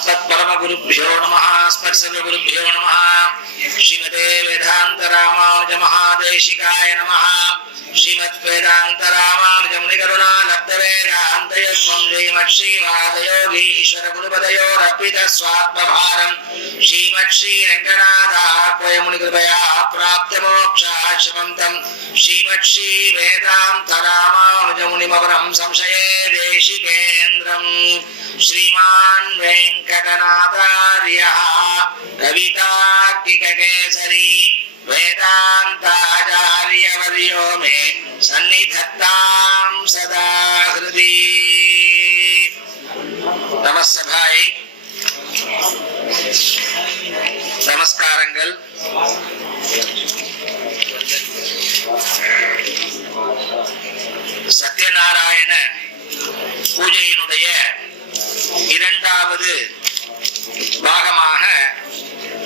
अस्मत्परमगुरुभ्यो नमः। अस्मत्सर्वगुरुभ्यो नमः। श्रीमते वेदांत रामानुज महादेशिकाय नमः। श्रीमद्वेदांत रामानुज मुनिकरुणा लब्धवेदांत यस्मं श्रीमत्श्रीवादयोगीश्वर गुरुपदयोरर्पितः स्वात्मभारं श्रीमत्श्री रङ्गनाथार्पय मुनिकृपया प्राप्तमोक्षाश्रमं श्रीमत्श्री वेदांत रामानुज मुनिमपरं संशये देशिकेन्द्रं श्रीमान् वेङ्कटनाथार्यः कवितार्किककेसरी वेदांताचार्यवर्यो मे सन्निधत्तां सदा हृदि। நமஸ்தபாய் நமஸ்காரங்கள். சத்யநாராயண பூஜையினுடைய இரண்டாவது பாகமாக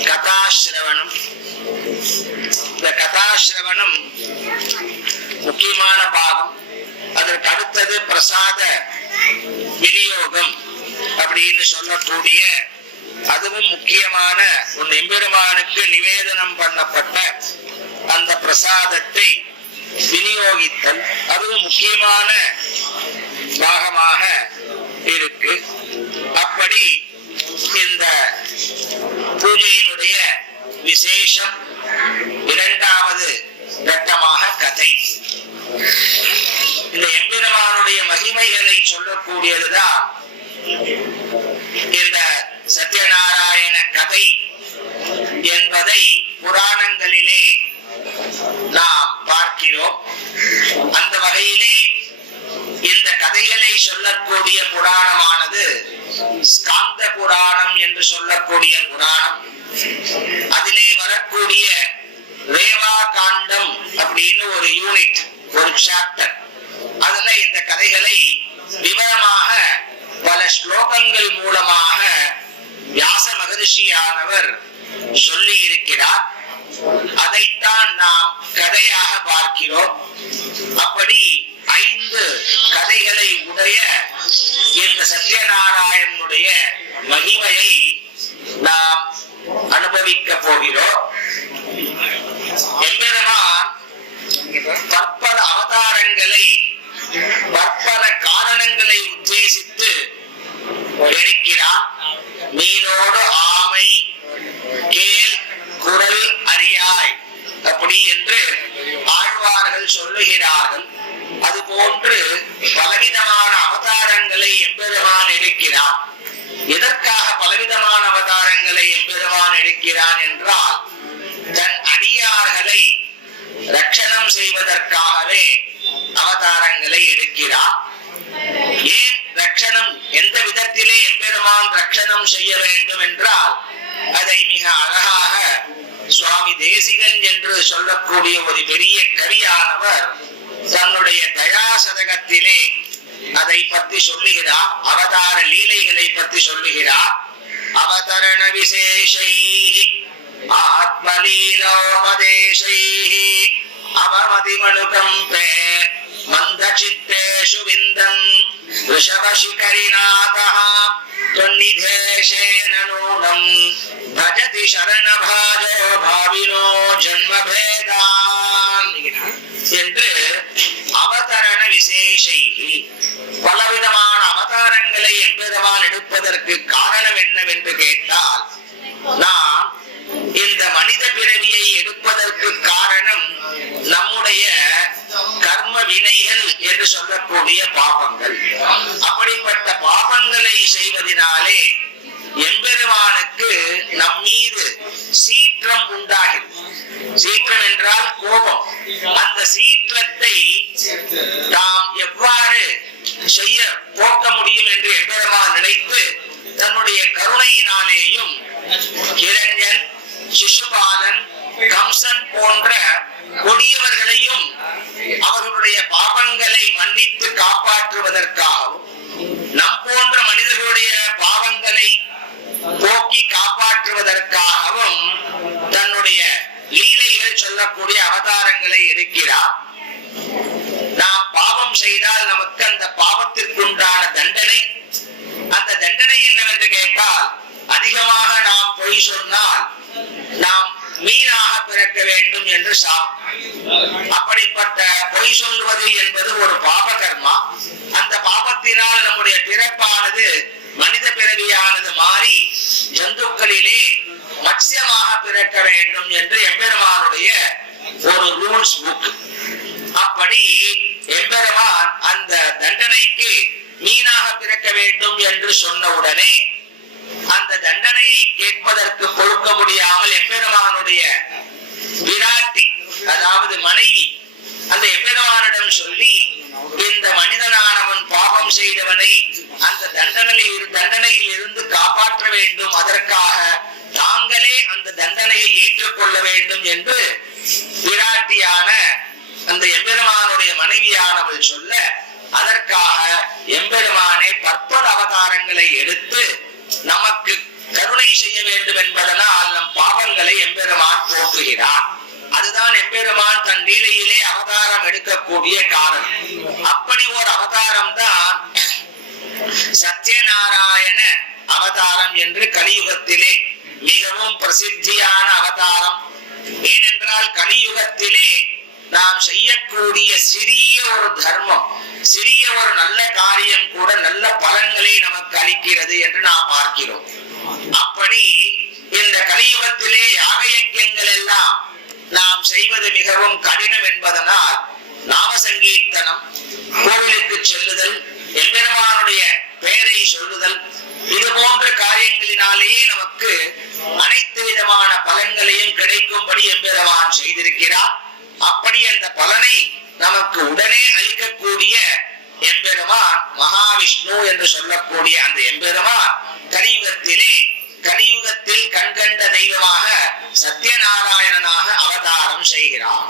கதாஸ்ரவணம். இந்த கதாஸ்ரவணம் முக்கியமான பாகம். அதற்கு அடுத்தது பிரசாத விநியோகம் அப்படின்னு சொல்லக்கூடிய அதுவும் முக்கியமான ஒரு எம்பெருமானுக்கு நிவேதனம் பண்ணப்பட்ட அந்த பிரசாதத்தை விநியோகித்தல் அதுவும் முக்கியமான பாகமாக இருக்கு. அப்படி இந்த பூஜையினுடைய விசேஷம் இரண்டாவது கட்டமாக கதை. இந்த எம்பெருமானுடைய மகிமைகளை சொல்லக்கூடியதுதான் இந்த சத்யநாராயண கதை என்பதை புராணங்களிலே நாம் பார்க்கிறோம். அந்த வகையிலே இந்த கதைகளை சொல்லக்கூடிய புராணமானது ஸ்காந்த புராணம் என்று சொல்லக்கூடிய புராணம். அதிலே வரக்கூடிய ரேவா காண்டம் அப்படின்னு ஒரு யூனிட், ஒரு சாப்டர். அதுல இந்த கதைகளை விவரமாக பல ஸ்லோகங்கள் மூலமாக வியாச மகரிஷியானவர் சொல்லி இருக்கிறார். அதைத்தான் நாம் கதையாக பார்க்கிறோம். அப்படி 5 கதைகளை உடைய இந்த சத்யநாராயணனுடைய மகிமையை நாம் அனுபவிக்க போகிறோம். எம்பெருமான் பற்பல அவதாரங்களை பற்பல காரணங்களை உத்தேசித்து எடுக்கிறார். மீனோடு ஆமை கேள் குரல் அறியாய் அப்படி என்று ஆழ்வார்கள் சொல்லுகிறார்கள். அதுபோன்று பலவிதமான அவதாரங்களை எம்பெருமான் எடுக்கிறார். எதற்காக பலவிதமான அவதாரங்களை எம்பெருமான் எடுக்கிறான் என்றால் தன் அடியார்களை ரட்சணம் செய்வதற்காகவே அவதாரங்களை எடுக்கிறார். ஏன் ரட்சணம், எந்த விதத்திலே எம்பெருமான் ரட்சணம் செய்ய வேண்டும் என்றால் அதை மிக அழகாக சுவாமி தேசிகன் என்று சொல்லக்கூடிய ஒரு பெரிய கவியானவர் தன்னுடைய தயாசதகத்திலே அதை பற்றி சொல்லுகிறார். அவதார லீலைகளை பற்றி சொல்லுகிறார். அவதரண விசேஷைஹி ஆத்மலீலோபதேசைஹி அவமதிமனுகம்பே மந்தசித்தேஷு விந்தம் ரிஷபசிகரிநாதஹ தொன்னிதேஷேன நூனம் பஜதி சரணபாஜோ பாவினோ ஜன்மபேதான் என்று அவதரண விசேஷைஹி பலவிதமான அவதாரங்களை எம்பெருமான் எடுப்பதற்கு காரணம் என்னவென்று கேட்டால், நாம் இந்த மனித பிறவியை எடுப்பதற்கு காரணம் நம்முடைய கர்ம வினைகள் என்று சொல்லக்கூடிய பாபங்கள். அப்படிப்பட்ட பாபங்களை செய்வதனாலே எம்பெருமானுக்கு நம் மீது சீற்றம் உண்டாகிறது. சீற்றம் என்றால் கோபம். அந்த சீற்றத்தை நாம் எவ்வாறு செய்ய போக்க முடியும் என்று எம்பெருமான் நினைத்து தன்னுடைய கருணையினாலேயும் கிரண்யன், சிசுபாலன், கம்சன் போன்ற கொடியவர்களையும் அவர்களுடைய பாவங்களை மன்னித்து காப்பாற்றுவதற்காகவும் நம் போன்ற மனிதர்களுடைய பாவங்களை போக்கி காப்பாற்றுவதற்காகவும் தன்னுடைய லீலைகள் சொல்லக்கூடிய அவதாரங்களை எடுக்கிறார். நாம் பாவம் செய்தால் நமக்கு அந்த பாவத்திற்குண்டான தண்டனை, அந்த தண்டனை என்னவென்று கேட்டால் அதிகமாக நாம் பொய் சொன்னால் நாம் மீனாக பிறக்க வேண்டும் என்று சாபம். அப்படிப்பட்ட பொய் சொல்வது என்பது ஒரு பாப கர்மா. அந்த பாபத்தினால் நம்முடைய பிறப்பானது மனித பிறவியானது மாறி ஜந்துக்களிலே மத்ஸ்யமாக பிறக்க வேண்டும் என்று எம்பெருமானுடைய ஒரு ரூல்ஸ் புக். அப்படி எம்பெருமான் அந்த தண்டனைக்கு மீனாக பிறக்க வேண்டும் என்று சொன்னவுடனே அந்த தண்டனையை கேட்பதற்கு பொறுக்க முடியாமல் எம்பெருமானுடைய விராட்டி, அதாவது மனைவி, அந்த எம்பெருமானிடம் சொல்லி, இந்த மனிதனானவன் பாபம் செய்தவனை அந்த தண்டனையில் இருந்து காப்பாற்ற வேண்டும், அதற்காக தாங்களே அந்த தண்டனையை ஏற்றுக்கொள்ள வேண்டும் என்று விராட்டியான அந்த எம்பெருமானுடைய மனைவியானவள் சொல்ல, அதற்காக எம்பெருமானை பற்பல அவதாரங்களை எடுத்து நமக்கு கருணை செய்ய வேண்டும் என்பதனால் நம் பாவங்களை எம்பெருமான் போக்குகிறார். அதுதான் எம்பெருமான் தன் லீலையிலே அவதாரம் எடுக்கக்கூடிய காரணம். அப்படி ஒரு அவதாரம் தான் சத்யநாராயண அவதாரம் என்று கலியுகத்திலே மிகவும் பிரசித்தியான அவதாரம். ஏனென்றால் கலியுகத்திலே நாம் செய்யக்கூடிய சிறிய ஒரு தர்மம், சிறிய ஒரு நல்ல காரியம் கூட நல்ல பலன்களை நமக்கு அளிக்கிறது என்று நாம் பார்க்கிறோம். அப்படி இந்த கலியுகத்திலே யாக யஜ்ஞங்கள் எல்லாம் நாம் செய்வது மிகவும் கடினம் என்பதனால் நாம சங்கீர்த்தனம், கோவிலுக்கு செல்லுதல், எம்பெருமானுடைய பெயரை சொல்லுதல், இது போன்ற காரியங்களினாலேயே நமக்கு அனைத்து விதமான பலன்களையும் கிடைக்கும்படி எம்பெருமான் செய்திருக்கிறார். அப்படி அந்த பலனை நமக்கு உடனே அளிக்கக்கூடிய எம்பெருமான் மகாவிஷ்ணு என்று சொல்லக்கூடிய அந்த எம்பெருமான் கலியுகத்தில் கண்கண்ட தெய்வமாக சத்யநாராயணனாக அவதாரம் செய்கிறார்.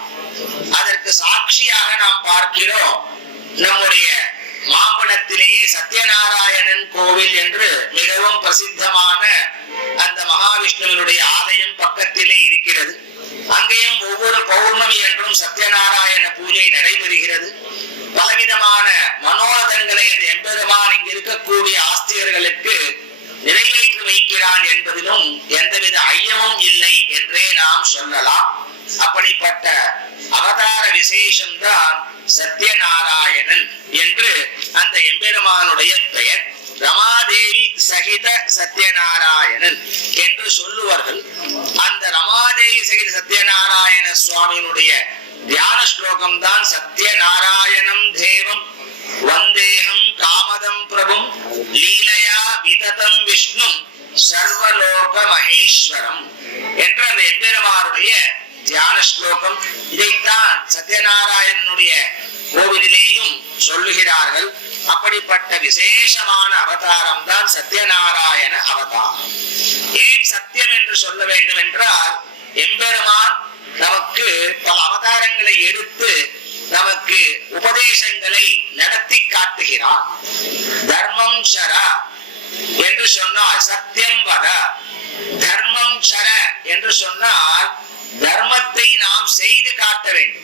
அதற்கு சாட்சியாக நாம் பார்க்கிறோம், நம்முடைய மாம்பழத்திலேயே சத்யநாராயணன் கோவில் என்று மிகவும் பிரசித்தமான அந்த மகாவிஷ்ணுவினுடைய ஆலயம் பக்கத்திலே இருக்கிறது. அங்கேயும் ஒவ்வொரு பௌர்ணமி என்றும் சத்யநாராயண பூஜை நடைபெறுகிறது. பலவிதமான மனோரதங்களை அந்த எம்பெருமான் இங்கு இருக்கக்கூடிய ஆஸ்திகர்களுக்கு நிறைவேற்றி வைக்கிறான் என்பதிலும் எந்தவித ஐயமும் இல்லை என்றே நாம் சொல்லலாம். அப்படிப்பட்ட அவதார விசேஷம்தான் சத்யநாராயணன் என்று அந்த எம்பெருமானுடைய பெயர். ரமாதேவி சகித சத்யநாராயணன் என்று சொல்லுவார்கள். அந்த ரமாதேவி சகித சத்யநாராயண சுவாமியினுடைய தியான ஸ்லோகம் தான் சத்யநாராயணம் தேவம் வந்தேகம் காமதம் பிரபும் லீலையா விததம் விஷ்ணும் சர்வலோக மகேஸ்வரம் என்ற அந்த எம்பெருமானுடைய தியான ஸ்லோகம். இதைத்தான் சத்யநாராயணனுடைய கோவிலிலேயும் சொல்லுகிறார்கள். அப்படிப்பட்ட விசேஷமான அவதாரம் தான் சத்யநாராயண அவதாரம். ஏன் சத்தியம் என்று சொல்ல வேண்டும் என்றால், எம்பெருமான் நமக்கு பல அவதாரங்களை எடுத்து நமக்கு உபதேசங்களை நடத்தி காட்டுகிறான். தர்மம் சர என்று சொன்னால் சத்தியம் வத, தர்மம் சர என்று சொன்னால் தர்மத்தை நாம் செய்து காட்ட வேண்டும்.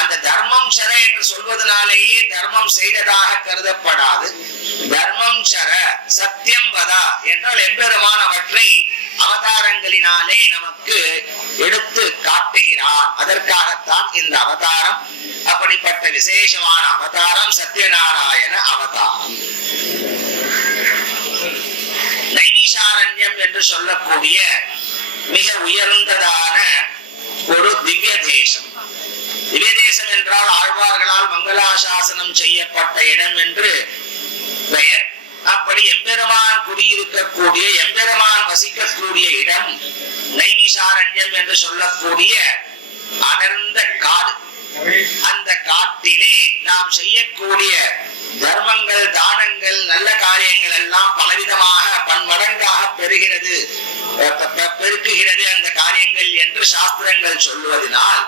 அந்த தர்மம் சர என்று சொல்வதனாலேயே தர்மம் செய்ததாக கருதப்படாது. தர்மம் சர சத்தியம் வதா என்றால் எம்பெருமான் அவற்றை அவதாரங்களினாலே நமக்கு எடுத்து காட்டுகிறான். அதற்காகத்தான் இந்த அவதாரம். அப்படிப்பட்ட விசேஷமான அவதாரம் சத்யநாராயண அவதாரம். நைமிஷாரண்யம் என்று சொல்லக்கூடிய மிக உயர்ந்ததான ஒரு திவ்ய தேசம். திவ்ய தேசம் என்றால் ஆழ்வார்களால் மங்களாசாசனம் செய்யப்பட்ட இடம் என்று பெயர். அப்படி எம்பெருமான் குடியிருக்கக்கூடிய, எம்பெருமான் வசிக்கக்கூடிய இடம் நைமிஷாரண்யம் என்று சொல்லக்கூடிய அடர்ந்த காடு. அந்த காட்டிலே நாம் செய்யக்கூடிய தர்மங்கள், தானங்கள், நல்ல காரியங்கள் எல்லாம் பலவிதமாக பன்மடங்காக பெருக்குகிறது அந்த காரியங்கள் என்று சாஸ்திரங்கள் சொல்லுவதனால்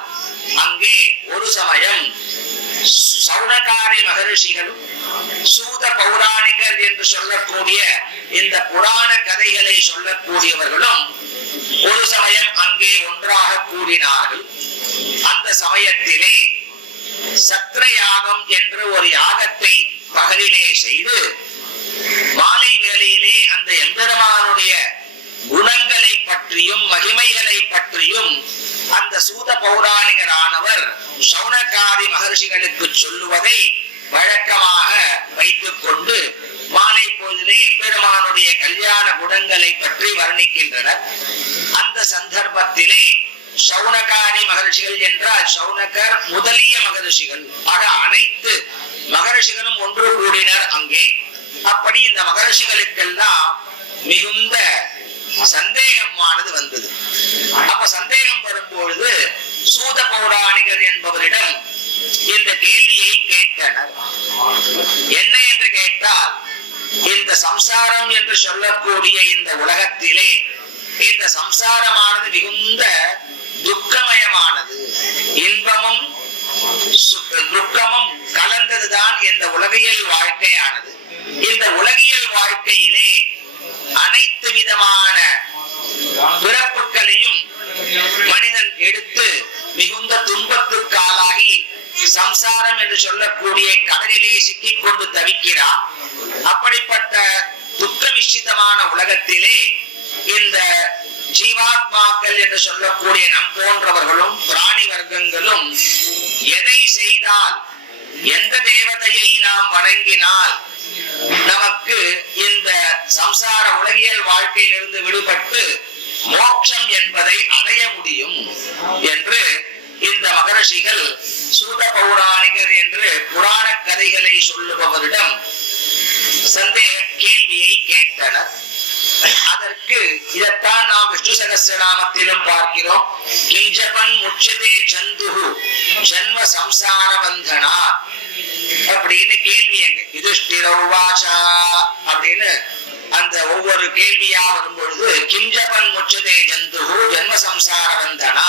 அங்கே ஒரு சமயம் சௌனகாரி மகரிஷிகளும் சூத பௌராணிகர் என்று சொல்லக்கூடிய இந்த புராண கதைகளை சொல்லக்கூடியவர்களும் ஒரு சமயம் அங்கே ஒன்றாக கூடினார்கள். அந்த சமயத்திலே சத்ர யாகம் என்று ஒரு யாகத்தை பகலிலே செய்து மாலை வேளையிலே அந்த எம்பெருமானுடைய மகரிஷிகளுக்கு சொல்லுவதை வழக்கமாக வைத்துக் கொண்டு மாலை பொழுதிலே எம்பெருமானுடைய கல்யாண குணங்களை பற்றி வர்ணிக்கின்றனர். அந்த சந்தர்ப்பத்திலே சௌனகாரி மகரிஷிகள் என்றால் சௌனகர் முதலிய மகரிஷிகள் ஆக அனைத்து மகரிஷிகளும் ஒன்று கூடினர் அங்கே. அப்படி இந்த மகரிஷிகளுக்கெல்லாம் மிகுந்த சந்தேகமானது வந்தது. அப்ப சந்தேகம் வரும்பொழுது சூத பௌராணிகர் என்பவரிடம் இந்த கேள்வியை கேட்டனர். என்ன என்று கேட்டால், இந்த சம்சாரம் என்று சொல்லக்கூடிய இந்த உலகத்திலே இந்த சம்சாரமானது மிகுந்த துக்கமயமானது, இன்பமும் துக்கமும் கலந்ததுதான் இந்த உலகியல் வாழ்க்கையானது. இந்த உலகியல் வாழ்க்கையிலே அனைத்து விதமான பிறப்புகளையும் மனிதன் எடுத்து மிகுந்த துன்பத்துக்கு ஆளாகி சம்சாரம் என்று சொல்லக்கூடிய கடலிலே சிக்கிக் கொண்டு தவிக்கிறான். அப்படிப்பட்ட துக்க விசிதமான உலகத்திலே இந்த ஜீவாத்மாக்கள் என்று சொல்லக்கூடிய நம் போன்றவர்களும் பிராணி வர்க்கங்களும் எதை செய்தால், எந்த தேவதையை நாம் வணங்கினால் நமக்கு இந்த சம்சார உலகியல் வாழ்க்கையிலிருந்து விடுபட்டு மோட்சம் என்பதை அடைய முடியும் என்று இந்த மகரிஷிகள் சூத பௌராணிகர் என்று புராண கதைகளை சொல்லுபவரிடம் சந்தேக கேள்வியை கேட்டனர். அதற்கு இதைத்தான் நாம் விஷ்ணு சகஸ்ரநாமத்திலும் பார்க்கிறோம். கிஞ்சபன் முச்சதே ஜந்துஹு ஜன்ம சம்சார பந்தனா அப்படின்னு கேள்வி எங்க யுதிஷ்டிரௌவாசா அப்படின்னு அந்த ஒவ்வொரு கேள்வியா வரும்பொழுது கிஞ்சபன் முச்சதே ஜந்துஹு ஜன்ம சம்சார பந்தனா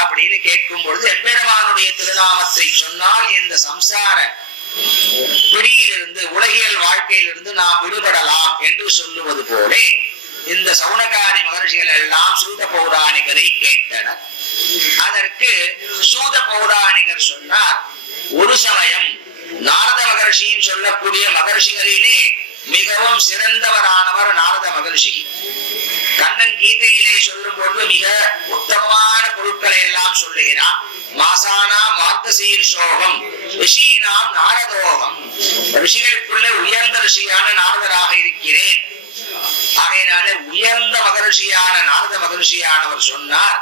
அப்படின்னு கேட்கும் பொழுது எம்பெருமானுடைய திருநாமத்தை சொன்னால் இந்த சம்சார பிடியிலிருந்து உலகியல் வாழ்க்கையிலிருந்து நாம் விடுபடலாம் என்று சொல்லுவது போல இந்த சௌனகாரி மகரிஷிகள் எல்லாம் சூத பௌராணிகரை கேட்டனர். அதற்கு சூத பௌராணிகர் சொன்னார், ஒரு சமயம் நாரத மகரிஷின்னு சொல்லக்கூடிய மகரிஷிகளிலே மிகவும் சிறந்தவரானவர் நாரத மகரிஷி. கண்ணன் கீதையிலே சொல்லும் பொழுது மிக உத்தமமான பொருட்களை எல்லாம் சொல்லுகிறான். மாசானாம் மார்கசீர் சோகம் ரிஷீனாம் நாரதோகம், ரிஷிகளுக்குள்ள உயர்ந்த ரிஷியான நாரதராக இருக்கிறேன். ஆகையினால உயர்ந்த மகரிஷியான நாரத மகரிஷியானவர் சொன்னார்.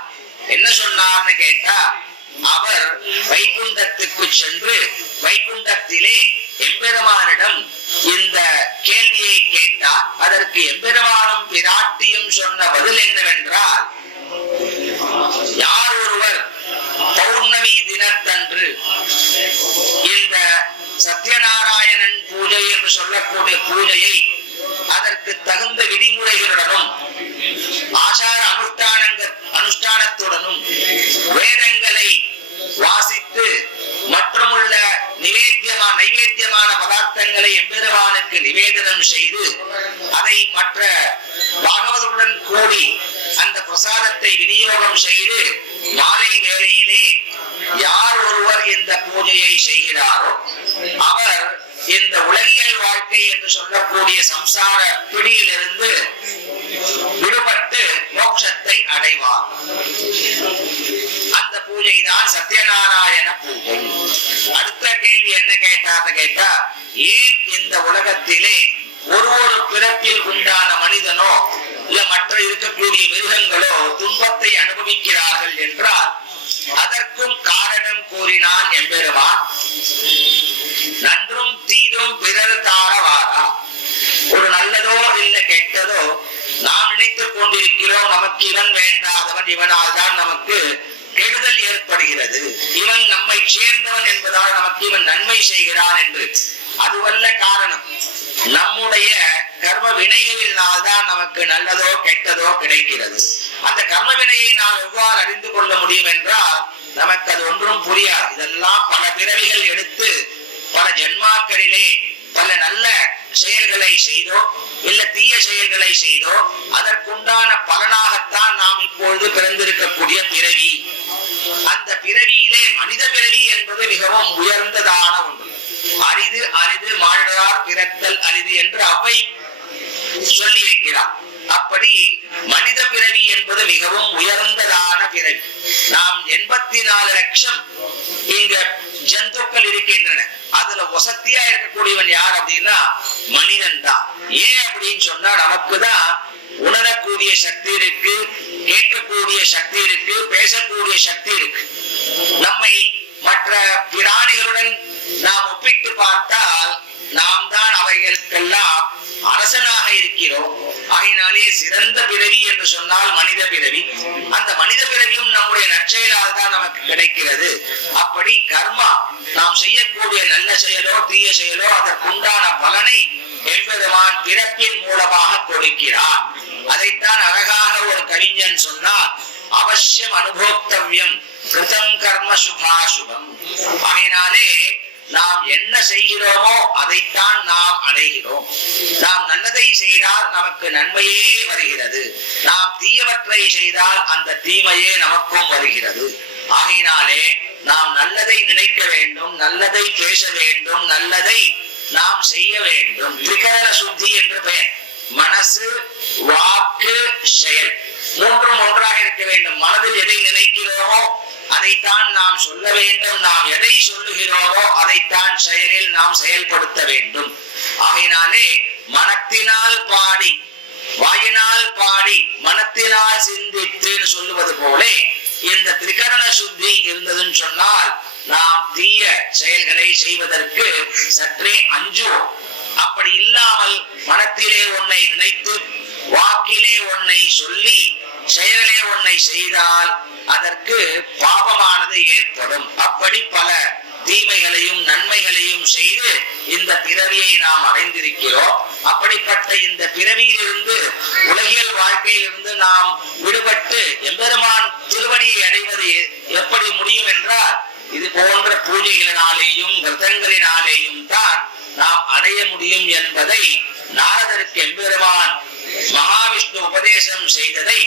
என்ன சொன்னார்னு கேட்டா, அவர் வைகுண்டத்துக்கு சென்று வைகுண்டத்திலே எம்பெருமானிடம் இந்த கேள்வியை கேட்டார். அதற்கு எம்பெருமானும் பிராட்டியும் சொன்ன பதில் என்னவென்றால், யார் ஒருவர் பௌர்ணமி தினத்தன்று இந்த சத்யநாராயணன் பூஜை என்று சொல்லக்கூடிய பூஜையை அதற்கு தகுந்த விதிமுறைகளுடனும் ஆச்சார அனுஷ்டானத்துடனும் வேதங்களை வாசித்து மற்றுமுள்ள நைவேத்தியமான பதார்த்தங்களை எம்பெருமானுக்கு நிவேதனம் செய்து அதை மற்ற பாகவதருடன் கூடி அந்த பிரசாதத்தை விநியோகம் செய்து மாலை வேளையிலே யார் ஒருவர் இந்த பூஜையை செய்கிறாரோ அவர் இந்த உலகியல் வாழ்க்கை என்று சொல்லக்கூடிய சம்சார பிடியிலிருந்து விடுபட்டு மோட்சத்தை அடைவார். அந்த பூஜை தான் சத்யநாராயண பூஜை. அடுத்த கேள்வி என்ன கேட்டா, ஏன் இந்த உலகத்திலே ஒரு பிறப்பில் உண்டான மனிதனோ இல்ல மற்ற இருக்கக்கூடிய மிருகங்களோ துன்பத்தை அனுபவிக்கிறார்கள் என்றால் அதற்கும் காரணம் கூறினான் எம்பெருமான். நன்றும் தீதும் பிறர் தாரவாரா, ஒரு நல்லதோ இல்ல கெட்டதோ நாம் நினைத்துக் கொண்டிருக்கிறோம், நமக்கு இவன் வேண்டாதவன், இவனால் தான் நமக்கு கெடுதல் ஏற்படுகிறது, இவன் நம்மை சேர்ந்தவன் என்பதால் நமக்கு இவன் நன்மை செய்கிறான் என்று. அதுவல்ல காரணம், நம்முடைய கர்ம வினைகளினால் தான் நமக்கு நல்லதோ கெட்டதோ கிடைக்கிறது. அந்த கர்ம வினையை நாம் எவ்வாறு அறிந்து கொள்ள முடியும் என்றால் நமக்கு அது ஒன்றும் புரியாது. இதெல்லாம் பல பிறவிகள் எடுத்து பல ஜென்மாக்களிலே பல நல்ல செயல்களை செய்தோ இல்ல தீய செயல்களை செய்தோ அதற்குண்டான பலனாகத்தான் நாம் இப்பொழுது பிறந்திருக்கக்கூடிய பிறவி. அந்த பிறவியிலே மனித பிறவி என்பது மிகவும் உயர்ந்ததான ஒன்று. அரிது அரிது மானிடரார் பிறத்தல் அரிது என்று அவை சொல்லி இருக்கிறார். அப்படி மனித பிறவி என்பது மிகவும் உயர்ந்ததான பிறவி. நாம் 84 லட்சம் இங்க ஜந்துக்கள் இருக்கின்றன. அதுல வசத்தியா இருக்கக்கூடியவன் யார் அப்படின்னா மனிதன் தான். ஏன் அப்படின்னு சொன்னா நமக்குதான் உணரக்கூடிய சக்தி இருக்கு, கேட்கக்கூடிய சக்தி இருக்கு, பேசக்கூடிய சக்தி இருக்கு. நம்மை மற்ற பிராணிகளுடன் நாம் ஒப்பிட்டு பார்த்தால் நாம் தான் அவைகளுக்கெல்லாம் அரசனாக இருக்கிறோம். ஆகையினாலே சிறந்த பிறவி என்று சொன்னால் மனித பிறவி. அந்த மனித பிறவியும் நம்முடைய நற்செயலால் தான் நமக்கு கிடைக்கிறது. அப்படி கர்மா, நாம் செய்யக்கூடிய நல்ல செயலோ தீய செயலோ அதற்குண்டான பலனை எம்பெருமான் பிறப்பின் மூலமாக கொடுக்கிறார். அதைத்தான் அழகாக ஒரு கவிஞன் சொன்னார், அவசியம் அனுபோக்தவ்யம் கிருதம் கர்ம சுபாசுபம். ஆகையினாலே நாம் என்ன செய்கிறோமோ அதைத்தான் நாம் அடைகிறோம். நாம் நல்லதை செய்தால் நமக்கு நன்மையே வருகிறது, நாம் தீயவற்றை செய்தால் அந்த தீமையே நமக்கும் வருகிறது. ஆகையினாலே நாம் நல்லதை நினைக்க வேண்டும், நல்லதை பேச வேண்டும், நல்லதை நாம் செய்ய வேண்டும். திரிகரண சுத்தி என்று பெயர். மனசு, வாக்கு, செயல் மூன்றும் ஒன்றாக இருக்க வேண்டும். மனதில் எதை நினைக்கிறோமோ அதைத்தான் நாம் சொல்ல வேண்டும், நாம் எதை சொல்லுகிறோமோ அதைத்தான் செயலில் நாம் செயல்படுத்த வேண்டும். ஆகையினாலே மனத்தினால் பாடி வாயினால் பாடி மனத்தினால் சிந்தித்து சொல்லுவது போல இந்த திரிகரண சுத்தி இருந்ததுன்னு சொன்னால் நாம் தீய செயல்களை செய்வதற்கு சற்றே அஞ்சுவோம். அப்படி இல்லாமல் மனத்திலே ஒன்னை நினைத்து வாக்கிலே ஒன்னை சொல்லி செயலே ஒன்னை செய்தால் அதற்கு பாவமானது ஏற்படும். அப்படி பல தீமைகளையும் நன்மைகளையும் செய்து இந்த பிறவியை நாம் அடைந்திருக்கிறோம். அப்படிப்பட்ட இந்த பிறவியிலிருந்து உலகியல் வாழ்க்கையிலிருந்து நாம் விடுபட்டு எம்பெருமான் திருவடியை அடைவது எப்படி முடியும் என்றால் இது போன்ற பூஜைகளினாலேயும் விரதங்களினாலேயும் தான் நாம் அடைய முடியும் என்பதை நாரதருக்கு எம்பெருமான் மகாவிஷ்ணு உபதேசம் செய்ததை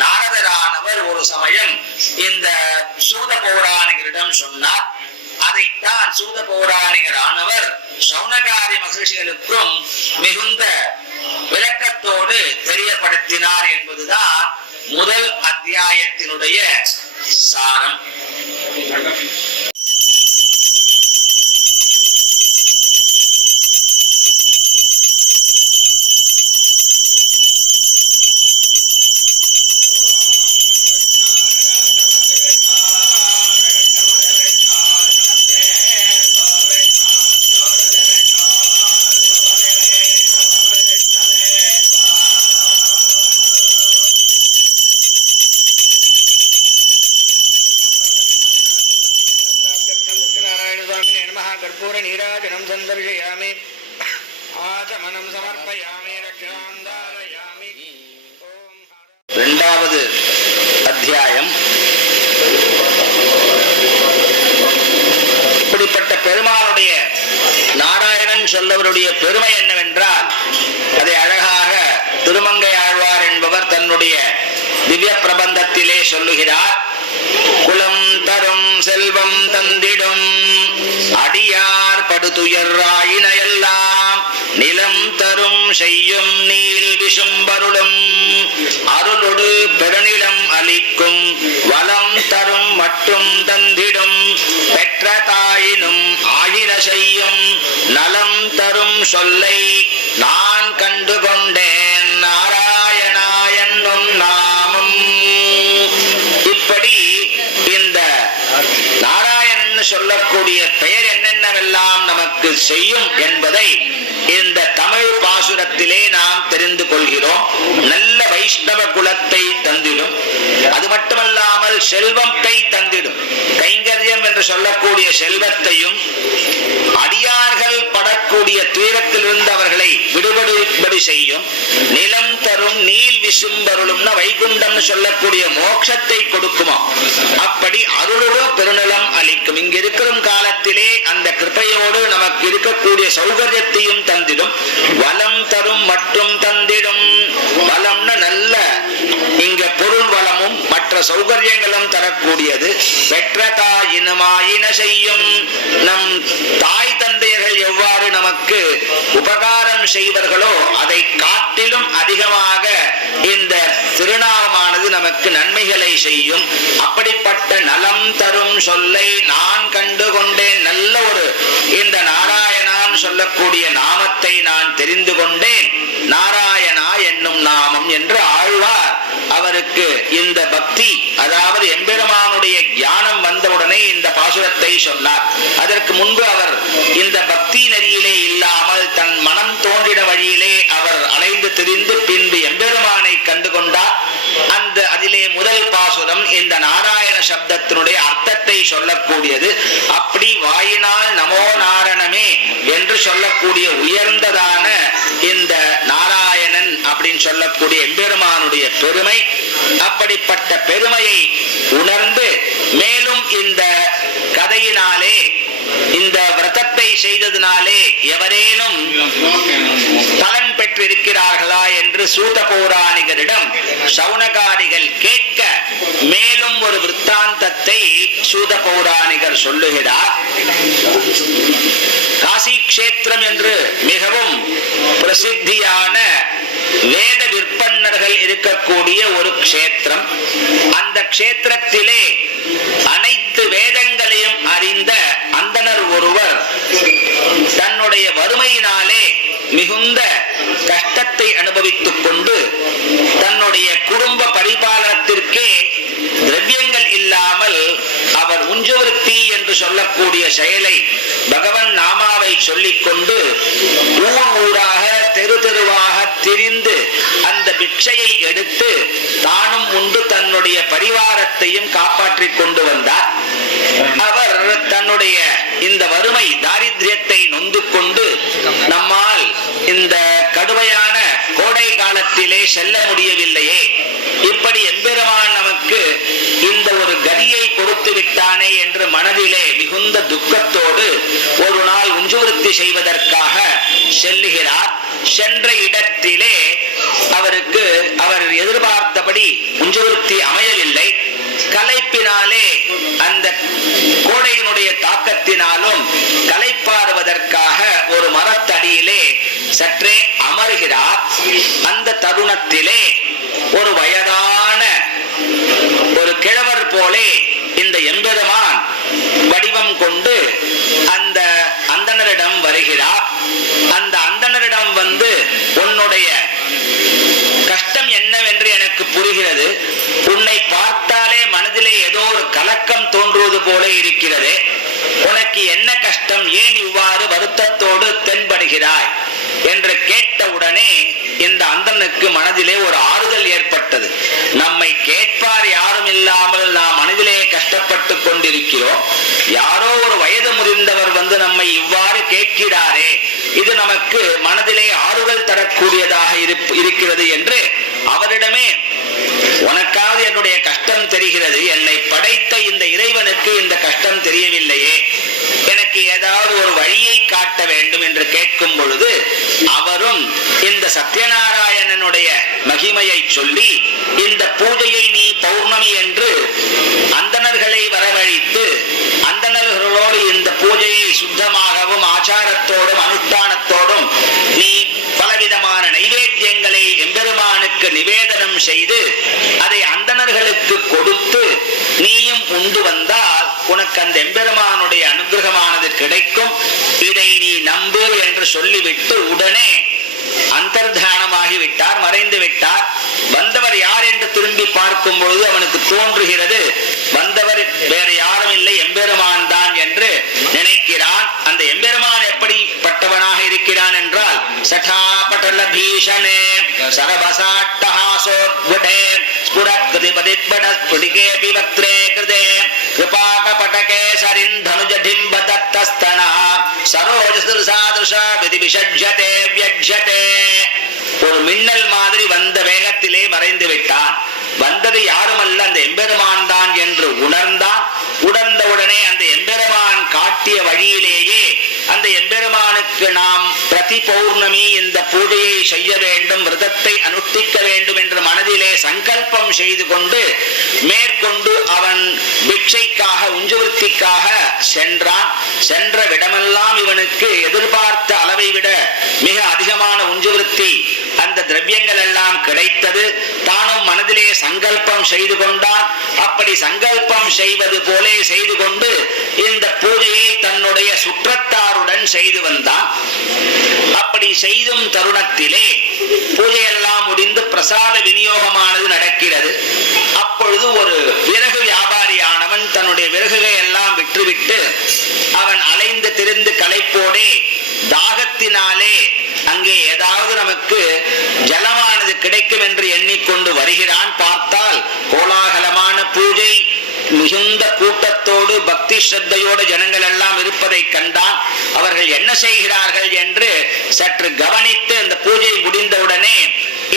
நாரதரானவர் ஒரு சமயம் இந்த சூத பௌராணிகரிடம் சொன்னார். அதைத்தான் சூத பௌராணிகரானவர் சௌனகாதி மகிழ்ச்சிகளுக்கும் மிகுந்த விளக்கத்தோடு தெரியப்படுத்தினார் என்பதுதான் முதல் அத்தியாயத்தினுடைய சாரம். இரண்டாவது அத்தியாயம். இப்படிப்பட்ட பெருமாளுடைய நாராயணன் சொல்லவருடைய பெருமை என்னவென்றால் அதை அழகாக திருமங்கை ஆழ்வார் என்பவர் தன்னுடைய திவ்ய பிரபந்தத்திலே சொல்லுகிறார். குலம் தரும் செல்வம் தந்திடும் அடியார் படுதுயராயினையெல்லாம் நிலம் தரும் செய்யும் நீல் விசும்பருளும் அருளொடு பெருநிலம் அளிக்கும் வளம் தரும் மற்றும் தந்திடும் பெற்ற தாயினும் ஆயின செய்யும் நலம் தரும் சொல்லை நான் கண்டு கொண்டேன் நாராயணா என்னும் நாமம். இப்படி இந்த நாராயணன் சொல்லக்கூடிய பெயர் என்னென்னவெல்லாம் நமக்கு செய்யும் என்பதை இந்த தமிழ் பாசுரத்திலே நாம் தெரிந்து கொள்கிறோம். நல்ல வைஷ்ணவ குலத்தை தந்திடும், அது மட்டுமல்லாமல் செல்வத்தை தந்திடும். கைங்கரியம் என்று சொல்லக்கூடிய செல்வத்தையும் அடியார்கள் படக்கூடிய துயரத்திலிருந்து அவர்களை விடுபடுபடி செய்யும். நிலம் தரும் நீல் விசும்பருளும்னா வைகுண்டம் சொல்லக்கூடிய மோட்சத்தை கொடுக்குமா. அப்படி அருளோடு பெருநிலம் அளிக்கும். இங்க இருக்கிற காலத்திலே அந்த கிருபையோடு நமக்கு இருக்கக்கூடிய சௌகரியத்தையும் தந்திடும். வளம் தரும் மற்றும் தந்திடும். வளம்னா நல்ல இங்க பொருள் வளமும் மற்ற சௌகரியங்களும் தரக்கூடியது. பெற்ற தாயினுமாயின செய்யும். நம் தாய் தந்தையர்கள் எவ்வாறு நமக்கு உபகாரம் செய்வார்களோ அதை காட்டிலும் அதிகமாக இந்த திருநாமமானது நமக்கு நமக்கு நன்மைகளை செய்யும். அப்படிப்பட்ட நலம் தரும் சொல்லை நான் கண்டு கொண்டேன். நல்ல ஒரு இந்த நாராயணான் சொல்லக்கூடிய நாமத்தை நான் தெரிந்து கொண்டேன். நாராயணா என்னும் நாமம் என்று ஆழ்வார் அவருக்கு இந்த பக்தி, அதாவது எம்பெருமானுடைய ஞானம் வந்தவுடனே இந்த பாசுரத்தை சொன்னார். அதற்கு முன்பு அவர் இந்த பக்தி நெறியிலே இல்லாமல் தன் மனம் தோன்றின வழியிலே அவர் அலைந்து திரிந்து பின்பு எம்பெருமானை கண்டு கொண்டார். அதிலே முதல் பாசுரம் இந்த நாராயண சப்தத்தினுடைய அர்த்தத்தை சொல்லக்கூடியது. அப்படி வாயினால் நமோ நாரணமே என்று சொல்லக்கூடிய உயர்ந்ததான இந்த நாராயணன் அப்படின்னு சொல்லக்கூடிய எம்பெருமானுடைய பெருமை, அப்படிப்பட்ட பெருமையை உணர்ந்து மேலும் இந்த கதையினாலே இந்த விரதத்தை செய்ததினாலே எவரேனும் பலன் பெற்றிருக்கிறார்களா என்று சூத பௌராணிகரிடம் சௌனகாரிகள் கேட்க மேலும் ஒரு விற்த்தாந்தத்தை சூத பௌராணிகர் சொல்லுகிறார். காசி கஷேத்திரம் என்று மிகவும் பிரசித்தியான வேத விற்பன்னர்கள் இருக்கக்கூடிய ஒரு க்ஷேத்திரம். அந்த க்ஷேத்திரத்திலே அனைத்து வேதங்களையும் அறிந்த அந்தணர் ஒருவர் தன்னுடைய வறுமையினாலே மிகுந்த கஷ்டத்தை அனுபவித்துக் கொண்டு தன்னுடைய குடும்ப பரிபாலனத்திற்கே திரவியங்கள் இல்லாமல் அவர் உஞ்சவருத்தி என்று சொல்லக்கூடிய செயலை பகவன் நாமாவை சொல்லிக் கொண்டு ஊர் ஊராக தெரு தெருவாக திரிந்து அந்த பிக்ஷையை எடுத்து தானும் உண்டு தன்னுடைய பரிவாரத்தையும் காப்பாற்றிக் கொண்டு வந்தார். அவர் தன்னுடைய இந்த வறுமை தாரித்ரியத்தை நொந்து கொண்டு நம்மால் இந்த கடுமையான கோடை காலத்திலே செல்ல முடியவில்லையே, இப்படி எம்பெருமான் நமக்கு இந்த ஒரு கதியை கொடுத்து விட்டானே என்று மனதிலே மிகுந்த துக்கத்தோடு ஒரு நாள் உஞ்சுவிருத்தி செய்வதற்காக செல்லுகிறார். சென்ற இடத்திலே அவருக்கு அவர் எதிர்பார்த்தபடி உஞ்சுவிருத்தி அமையவில்லை. களைப்பினாலே அந்த கோடையினுடைய தாக்கத்தினாலும் களைப்பாறுவதற்காக ஒரு மரத்தடியிலே சற்றே அமர்கிறார். அந்த தருணத்திலே ஒரு வயதான ஒரு கிழவர் போலே இந்த எம்பெருமான் வடிவம் கொண்டு அந்த அந்தணரிடம் வருகிறார். அந்த அந்தணரிடம் வந்து உன்னுடைய கஷ்டம் என்னவென்று எனக்கு புரிகிறது, உன்னை பார்த்தாலே மனதிலே ஏதோ ஒரு கலக்கம் தோன்றுவது போல இருக்கிறது, உனக்கு என்ன கஷ்டம், ஏன் இவ்வாறு வருத்தத்தோடு தென்படுகிறாய் என்று கேட்டவுடனே இந்த அந்தனுக்கு மனதிலே ஒரு ஆறுதல் ஏற்பட்டது. நம்மை கேட்பார் யாரும் இல்லாமல் நாம் மனதிலே கஷ்டப்பட்டு கொண்டிருக்கிறோம், யாரோ ஒரு வயது முதிர்ந்தவர் வந்து நம்மை இவ்வாறு கேட்கிறாரே, இது நமக்கு மனதிலே ஆறுதல் தரக்கூடியதாக இருக்கிறது என்று அவரிடமே, உனக்காவது என்னுடைய கஷ்டம் தெரிகிறது, என்னை படைத்த இந்த இறைவனுக்கு இந்த கஷ்டம் தெரியவில்லையே, எனக்கு ஏதாவது ஒரு வழியை காட்ட வேண்டும் என்று கேட்கும் பொழுது அவரும் இந்த சத்யநாராயணனுடைய மகிமையை சொல்லி, இந்த பூஜையை நீ பௌர்ணமி என்று அந்தணர்களை வரவழைத்து அந்தணர்களோடு இந்த பூஜையை சுத்தமாகவும் ஆச்சாரத்தோடும் அனுஷ்டானத்தோடும் நீ பலவிதமான நைவேத்தியங்களை எம்பெருமானுக்கு நிவேதனம் செய்து அதை அந்தணர்களுக்கு கொடுத்து நீயும் உண்டு வந்தால் உனக்கு அந்த எம்பெருமானுடைய அனுகிரகமானது கிடைக்கும், இதை நீ நம்பு என்று சொல்லிவிட்டு உடனே அந்தர்தானமாகி விட்டார், மறைந்து விட்டார். வந்தவர் யார் என்று திரும்பி பார்க்கும் பொழுது அவனுக்கு தோன்றுகிறது, வந்தவர் வேறு யாரும் இல்லை, எம்பெருமான் தான் என்று நினைக்கிறான். அந்த எம்பெருமான் எப்படிப்பட்டவனாக இருக்கிறான் என்றால், சடாபடல பீஷணே சரபசாட்டஹாசோத்வடே ஸ்புரக்திபதித்படஸ்புடிகேபி வக்த்ரே கிருதே கிருபாகபடகே சரிந்தனுஜடிம்பதத்தஸ்தனா சரோஜசிருசாதுஷா விதிவிஷஜ்யதே வியஜ்யதே. ஒரு மின்னல் மாதிரி வந்த வேகத்திலே மறைந்து விட்டான். வந்தது யாருமல்ல, அந்த எம்பெருமான் தான் என்று உணர்ந்தான். உணர்ந்தவுடனே அந்த எம்பெருமான் காட்டிய வழியிலேயே அந்த எம்பெருமானுக்கு நாம் பிரதி பௌர்ணமி இந்த பூஜையை செய்ய வேண்டும், விரதத்தை அனுஷ்டிக்க வேண்டும் என்று மனதிலே சங்கல்பம் செய்து கொண்டு மேற்கொண்டு அவன் பிக்ஷைக்காக உஞ்சுவிருத்திக்காக சென்றான். சென்ற விடமெல்லாம் இவனுக்கு எதிர்பார்த்த அளவை விட மிக அதிகமான உஞ்சுவிருத்தி அந்த திரவியங்கள் எல்லாம் கிடைத்தது. தானும் மனதிலே சங்கல்பம் செய்து கொண்டான். அப்படி சங்கல்பம் செய்வது போலே செய்து கொண்டு இந்த பூஜையை தன்னுடைய சுற்றத்தாருடன் செய்து வந்தான். அப்படி செய்தும் தருணத்திலே பூஜையெல்லாம் முடிந்து பிரசாத விநியோகமானது நடக்கிறது. அப்பொழுது ஒரு விறகு வியாபாரியானவன் தன்னுடைய விறகுகளை எல்லாம் விற்றுவிட்டு அவன் அலைந்து திரிந்து களைப்போடே தாகத்தினாலே அங்கே ஏதாவது நமக்கு ஜலமானது கிடைக்கும் என்று எண்ணிக்கொண்டு வருகிறான். பார்த்தால் கோலாகலமான பூஜை, மிகுந்த கூட்டத்தோடு பக்தி ஸ்ரத்தையோடு ஜனங்கள் எல்லாம் இருப்பதை கண்டான். அவர்கள் என்ன செய்கிறார்கள் என்று சற்று கவனித்து அந்த பூஜை முடிந்தவுடனே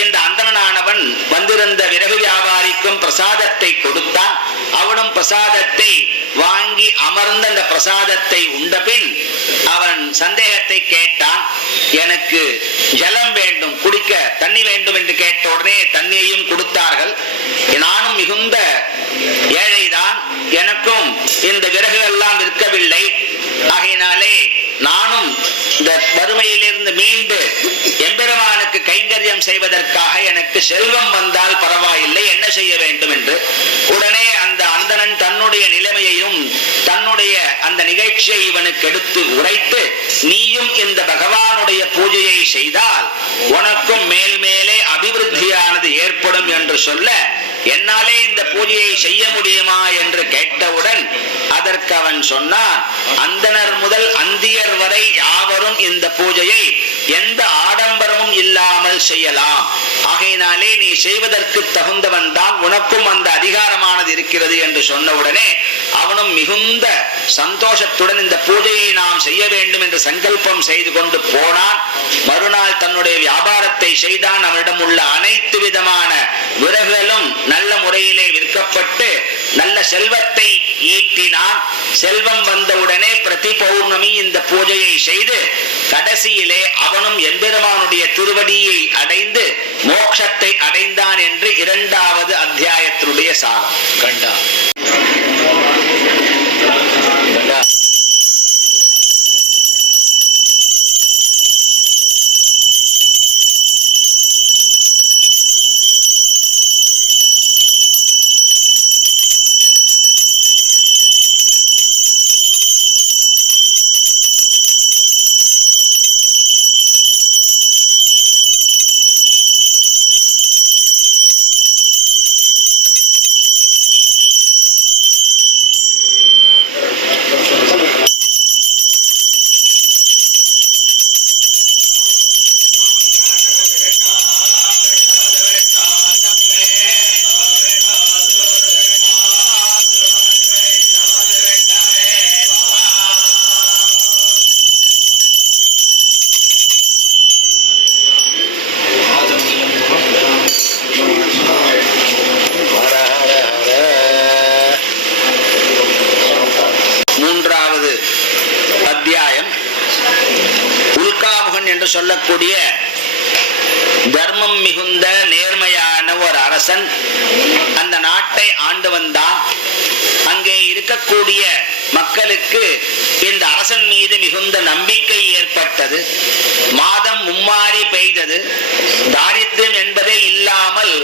இந்த அந்தணனானவன் வந்திருந்த விறகு வியாபாரிக்கும் பிரசாதத்தை கொடுத்தான். அவனும் பிரசாதத்தை வாங்கி அமர்ந்த அந்த பிரசாதத்தை உண்ட பின் அவன் சந்தேகத்தை கேட்டான். எனக்கு ஜலம் வேண்டும், குடிக்க தண்ணி வேண்டும் என்று கேட்ட உடனே தண்ணியையும் கொடுத்தார்கள். நானும் மிகுந்த ஏழைதான், எனக்கும் இந்த விறகு எல்லாம் இருக்கவில்லை. ஆகையினாலே நானும் இந்த வறுமையிலிருந்து மீண்டு எம்பெருமானுக்கு கைங்கரியம் செய்வதற்காக எனக்கு செல்வம் வந்தால் பரவாயில்லை, என்ன செய்ய வேண்டும் என்று உடனே அந்த அந்தணன் தன்னுடைய நிலைமையையும் தன்னுடைய அந்த நிகழ்ச்சியை இவனுக்கு எடுத்து உரைத்து, நீயும் இந்த பகவானுடைய பூஜையை செய்தால் உனக்கும் மேல் மேலே அபிவிருத்தியானது ஏற்படும் என்று சொல்ல, என்னாலே இந்த பூஜையை செய்ய முடியுமா என்று கேட்டவுடன் அதற்கு அவன் சொன்னான், அந்தணர் முதல் அந்தியர் வரை யாவரும் இந்த பூஜையை எந்த ஆடம்பரமும் இல்லாமல் செய்யலாம். ஆகையினாலே நீ செய்வதற்கு தகுந்தவன் தான், உனக்கும் அந்த அதிகாரமானது இருக்கிறது என்று சொன்னவுடனே அவனும் மிகுந்த சந்தோஷத்துடன் இந்த பூஜையை நாம் செய்ய வேண்டும் என்று சங்கல்பம் செய்து கொண்டு போனான். மறுநாள் தன்னுடைய வியாபாரத்தை செய்தான். அவனிடம் உள்ள அனைத்து விதமான விறகுகளும் நல்ல முறையிலே விற்கப்பட்டு நல்ல செல்வத்தை ஈட்டினான். செல்வம் வந்தவுடனே பிரதி பௌர்ணமி இந்த பூஜையை செய்து கடைசியிலே அவனும் எம்பெருமானுடைய திருவடியை அடைந்து மோட்சத்தை அடைந்தான் என்று 2வது அத்தியாயத்தினுடைய சாரம். கண்டா சொல்லக்கூடிய தர்மம் மிகுந்த நேர்மையான ஒரு அரசன் அந்த நாட்டை ஆண்டு வந்தான். அங்கே இருக்கக்கூடிய மக்களுக்கு இந்த அரசன் மீது மிகுந்த நம்பிக்கை ஏற்பட்டது. மாதம் மும்மாறி பெய்தது. தாரித்யம் என்பதே இல்லாமல்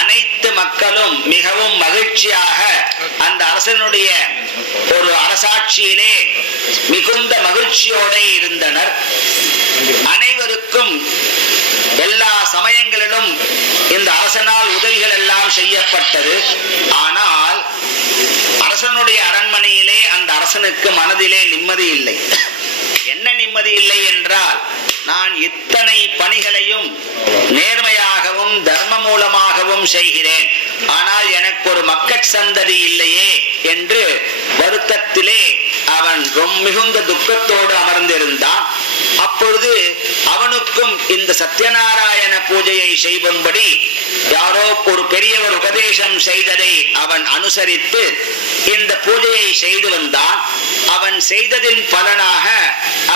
அனைத்து மக்களும் மிகவும் மகிழ்ச்சியாக அந்த அரசனுடைய ஒரு அரசாட்சியிலே மிகுந்த மகிழ்ச்சியோட இருந்தனர். அனைவருக்கும் எல்லா சமயங்களிலும் இந்த அரசனால் உதவிகள் எல்லாம் செய்யப்பட்டது. ஆனால் அரசனுடைய அரண்மனையிலே அந்த அரசனுக்கு மனதிலே நிம்மதி இல்லை. என்ன நிம்மதி இல்லை என்றால், நான் இத்தனை பணிகளையும் நேர்மையாகவும் தர்ம மூலமாகவும் செய்கிறேன், ஆனால் எனக்கு ஒரு மக்கட் சந்ததி இல்லையே என்று வருத்தத்திலே அவன் மிகுந்த துக்கத்தோடு அமர்ந்திருந்தான். அப்பொழுது அவனுக்கும் இந்த சத்யநாராயண பூஜையை செய்யும்படி யாரோ ஒரு பெரியவர் உபதேசம் செய்ததை அவன் அனுசரித்து இந்த பூஜையை செய்து வந்தான். அவன் செய்ததின் பலனாக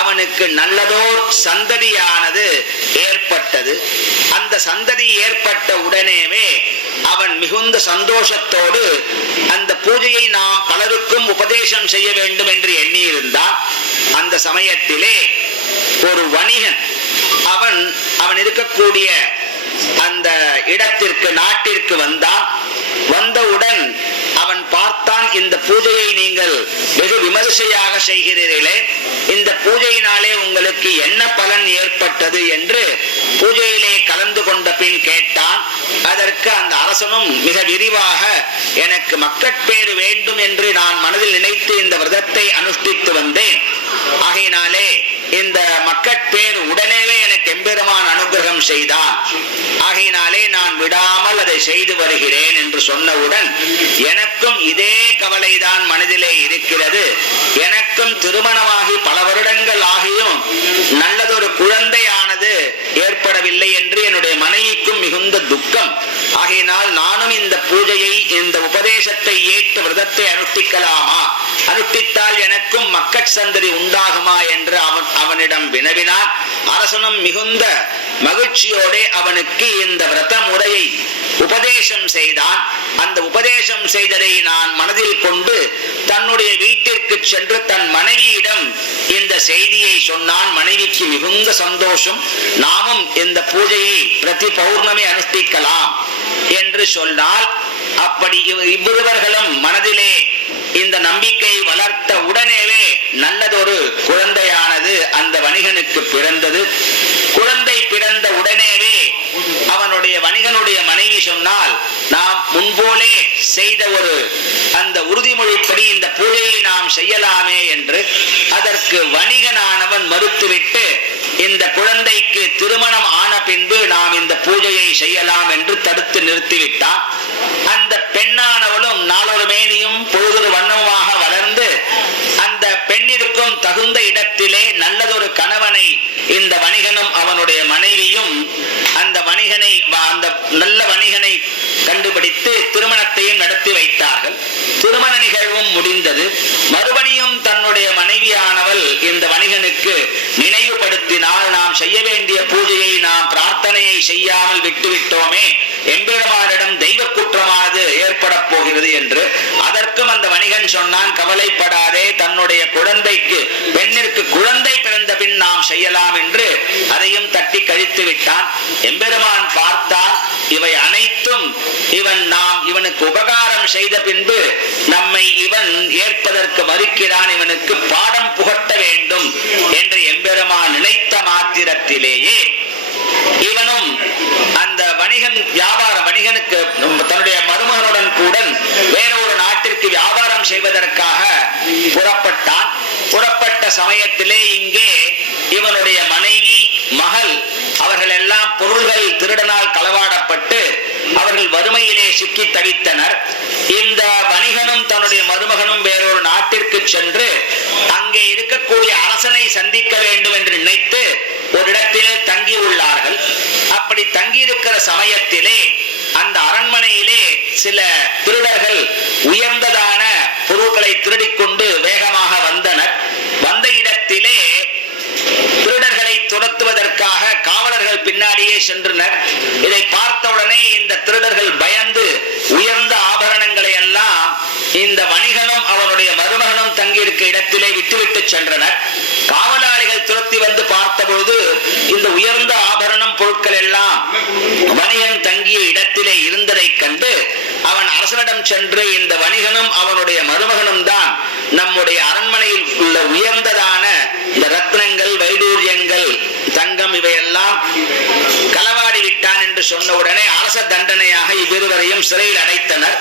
அவனுக்கு நல்லதோர் சந்ததியானது ஏற்பட்டது. அந்த சந்ததி ஏற்பட்ட உடனேவே அவன் மிகுந்த சந்தோஷத்தோடு அந்த பூஜையை நாம் பலருக்கும் உபதேசம் செய்ய வேண்டும் என்று எண்ணியிருந்தான். அந்த சமயத்திலே ஒரு வணிகன் அவன் இருக்கக்கூடிய நாட்டிற்கு வந்தான். வந்தவுடன் அவன் பார்த்தான், இந்த பூஜையை நீங்கள் வெகு விமர்சையாக செய்கிறீர்களே, இந்த பூஜையினாலே உங்களுக்கு என்ன பலன் ஏற்பட்டது என்று பூஜையிலே கலந்து கொண்ட பின் கேட்டான். அதற்கு அந்த அரசனும் மிக விரிவாக, எனக்கு மக்கட்பேறு வேண்டும் என்று நான் மனதில் நினைத்து இந்த விரதத்தை அனுஷ்டித்து வந்தேன். ஆகையினாலே இந்த மக்கட்பேறு உடனேவே எனக்கு எம்பெருமான் அனுகிரகம் செய்தான். ஆகையினாலே நான் விடாமல் அதை செய்து வருகிறேன் என்று சொன்னவுடன், எனக்கும் இதே கவலைதான் மனதிலே இருக்கிறது. எனக்கும் திருமணமாகி பல வருடங்கள் ஆகியும் நல்லதொரு குழந்தையானது ஏற்படவில்லை என்று என்னுடைய மனைவிக்கும் மிகுந்த துக்கம். ஆகையினால் நானும் இந்த பூஜையை, இந்த உபதேசத்தை ஏற்று விரதத்தை அனுஷ்டிக்கலாமா, அனுஷ்டித்தால் எனக்கும் மக்கட் சந்ததி உண்டாகுமா என்று அவனிடம் வினவினான். அரசனும் மிகுந்த மகிழ்ச்சியோட அவனுக்கு இந்த விரத முறையை உபதேசம் செய்தான். அந்த உபதேசம் செய்ததை நான் மனதில் கொண்டு தன்னுடைய வீட்டிற்கு சென்று தன் மனைவியிடம் இந்த செய்தியை சொன்னான். மனைவிக்கு மிகுந்த சந்தோஷம். நாமும் இந்த பூஜையை பிரதி பௌர்ணமி அனுஷ்டிக்கலாம் என்று சொன்னால், அப்படி இவ்விருவர்களும் மனதிலே இந்த நம்பிக்கை வளர்த்த உடனேவே நல்லதொரு குழந்தையானது அந்த வணிகனுக்கு பிறந்தது. குழந்தை பிறந்த உடனேவே அவனுடைய வணிகனுடைய மனைவி சொன்னால், நாம் முன்போலே செய்த ஒரு அந்த உறுதிமொழிப்படி இந்த பூஜையை நாம் செய்யலாமே என்று. அதற்கு வணிகனானவன் மறுத்துவிட்டு, இந்த குழந்தைக்கு திருமணம் ஆன பின்பு நாம் இந்த பூஜையை செய்யலாம் என்று தடுத்து நிறுத்திவிட்டான். அந்த பெண்ணானவளும் நாளொரு மேனியும் பொழுதொரு வண்ணமுமாக வளர்ந்து அந்த பெண்ணிற்கும் தகுந்த இடத்திலே நல்லதொரு கணவனை இந்த வணிகனும் அவனுடைய மனைவியும் அந்த நல்ல வணிகனை கண்டுபிடித்து திருமணத்தையும் நடத்தி வைத்தார்கள். திருமண நிகழ்வும் முடிந்தது. மறுபடியும் தன்னுடைய மனைவியானவள் இந்த வணிகனுக்கு நினைவுபடுத்தினால், நாம் செய்ய வேண்டிய பூஜையை நாம் பிரார்த்தனையை செய்யாமல் விட்டுவிட்டோமே, எம்பெருமானிடம் தெய்வ குற்றமானது ஏற்பட போகிறது என்று. அதற்கும் அந்த வணிகன் சொன்னான், கவலைப்படாதே, தன்னுடைய குழந்தைக்கு, பெண்ணிற்கு குழந்தை பிறந்த பின் நாம் செய்யலாம் என்று அதையும் தட்டி கழித்து விட்டான். எம்பெருமான் பார்த்தான், இவை அனைத்தும் இவனுக்கு உபகாரம் செய்த பின்பு நம்மை இவன் ஏற்பதற்கு மறுக்கிறான், இவனுக்கு பாடம் புகட்ட வேண்டும் என்று எம்பெருமான் நினைத்த மாத்திரத்திலேயே இவனும் அந்த வணிகனுக்கு தன்னுடைய மருமகனுடன் கூட வேறொரு நாட்டிற்கு வியாபாரம் செய்வதற்காக புறப்பட்டான். புறப்பட்ட சமயத்திலே இங்கே இவனுடைய மனைவி, மகள் அவர்கள் எல்லாம் பொருள்கள் திருடனால் களவாடப்பட்டு அவர்கள் வறுமையிலே சிக்கி தவித்தனர். இந்த வணிகனும் தன்னுடைய மருமகனும் வேறொரு நாட்டிற்கு சென்று அங்கே இருக்கக்கூடிய அரசனை சந்திக்க வேண்டும் என்று நினைத்து ஒரு இடத்திலே தங்கி உள்ளார்கள். அப்படி தங்கியிருக்கிற சமயத்திலே அந்த அரண்மனையிலே சில திருடர்கள் உயர்ந்ததான பொருட்களை திருடிக்கொண்டு வேகமாக வந்தனர். வந்த இடத்திலே திருடர்களை துரத்துவதற்காக காவலர்கள் பின்னாடியே சென்றனர். இதை பார்த்தவுடனே இந்த திருடர்கள் பயந்து உயர்ந்த ஆபரணங்களை எல்லாம் இந்த வணிகனும் அவனுடைய மருமகனும் தங்கியிருக்க இடத்திலே விட்டுவிட்டு சென்றனர். காவலாளிகள் துரத்தி வந்து பார்த்தபொழுது இந்த உயர்ந்த ஆபரணம் பொருட்கள் எல்லாம் வணிகன் தங்கிய இடத்திலே இருந்ததை கண்டு அவன் அரசனிடம் சென்று, இந்த வணிகனும் அவனுடைய மருமகனும் தான் நம்முடைய அரண்மனையில் உள்ள உயர்ந்ததான இந்த ரத்னங்கள், வைடூரியங்கள், தங்கம் இவையெல்லாம் களவாடி விட்டான் என்று சொன்ன உடனே அரச தண்டனையாக இவ்விருவரையும் சிறையில் அடைத்தனர்.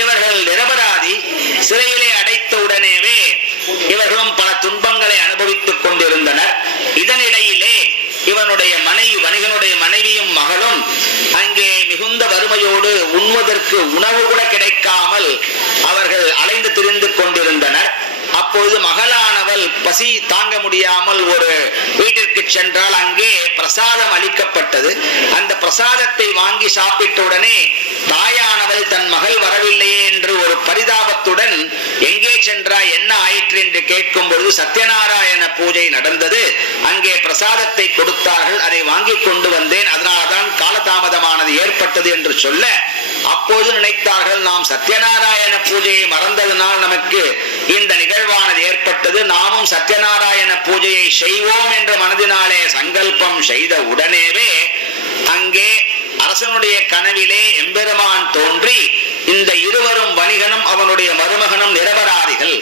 இவர்கள் நிரபராதி. சிறையிலே அடைத்த உடனேவே இவர்களும் பல துன்பங்களை அனுபவித்துக் கொண்டிருந்தனர். இதனிடையிலே இவனுடைய மனைவி, வணிகனுடைய மனைவியும் மகளும் அங்கே மிகுந்த வறுமையோடு உண்ணுவதற்கு உணவு கூட கிடைக்காமல் அவர்கள் அலைந்து திரிந்து கொண்டிருந்தனர். அப்பொழுது மகளானவள் பசி தாங்க முடியாமல் ஒரு வீட்டிற்கு சென்றால் அங்கே பிரசாதம் அளிக்கப்பட்டது. அந்த பிரசாதத்தை வாங்கி சாப்பிட்ட உடனே தாயானவள் தன் மகள் வரவில்லையே என்று ஒரு பரிதாபத்துடன் எங்கே சென்றாய், என்ன ஆயிற்று என்று கேட்கும் பொழுது சத்யநாராயண பூஜை நடந்தது, அங்கே பிரசாதத்தை கொடுத்தார்கள், அதை வாங்கி கொண்டு வந்தேன், அதனால்தான் காலதாமதமானது ஏற்பட்டது என்று சொல்ல, அப்போது நினைத்தார்கள், நாம் சத்யநாராயண பூஜையை மறந்ததனால் நமக்கு இந்த நிகழ்வானது ஏற்பட்டது, நாமும் சத்யநாராயண பூஜையை செய்வோம் என்று மனதினாலே சங்கல்பம் செய்த உடனேவே அங்கே அரசனுடைய கனவிலே எம்பெருமான் தோன்றி இந்த இருவரும் வணிகனும் அவனுடைய மருமகனும் நிரபராதிகள்,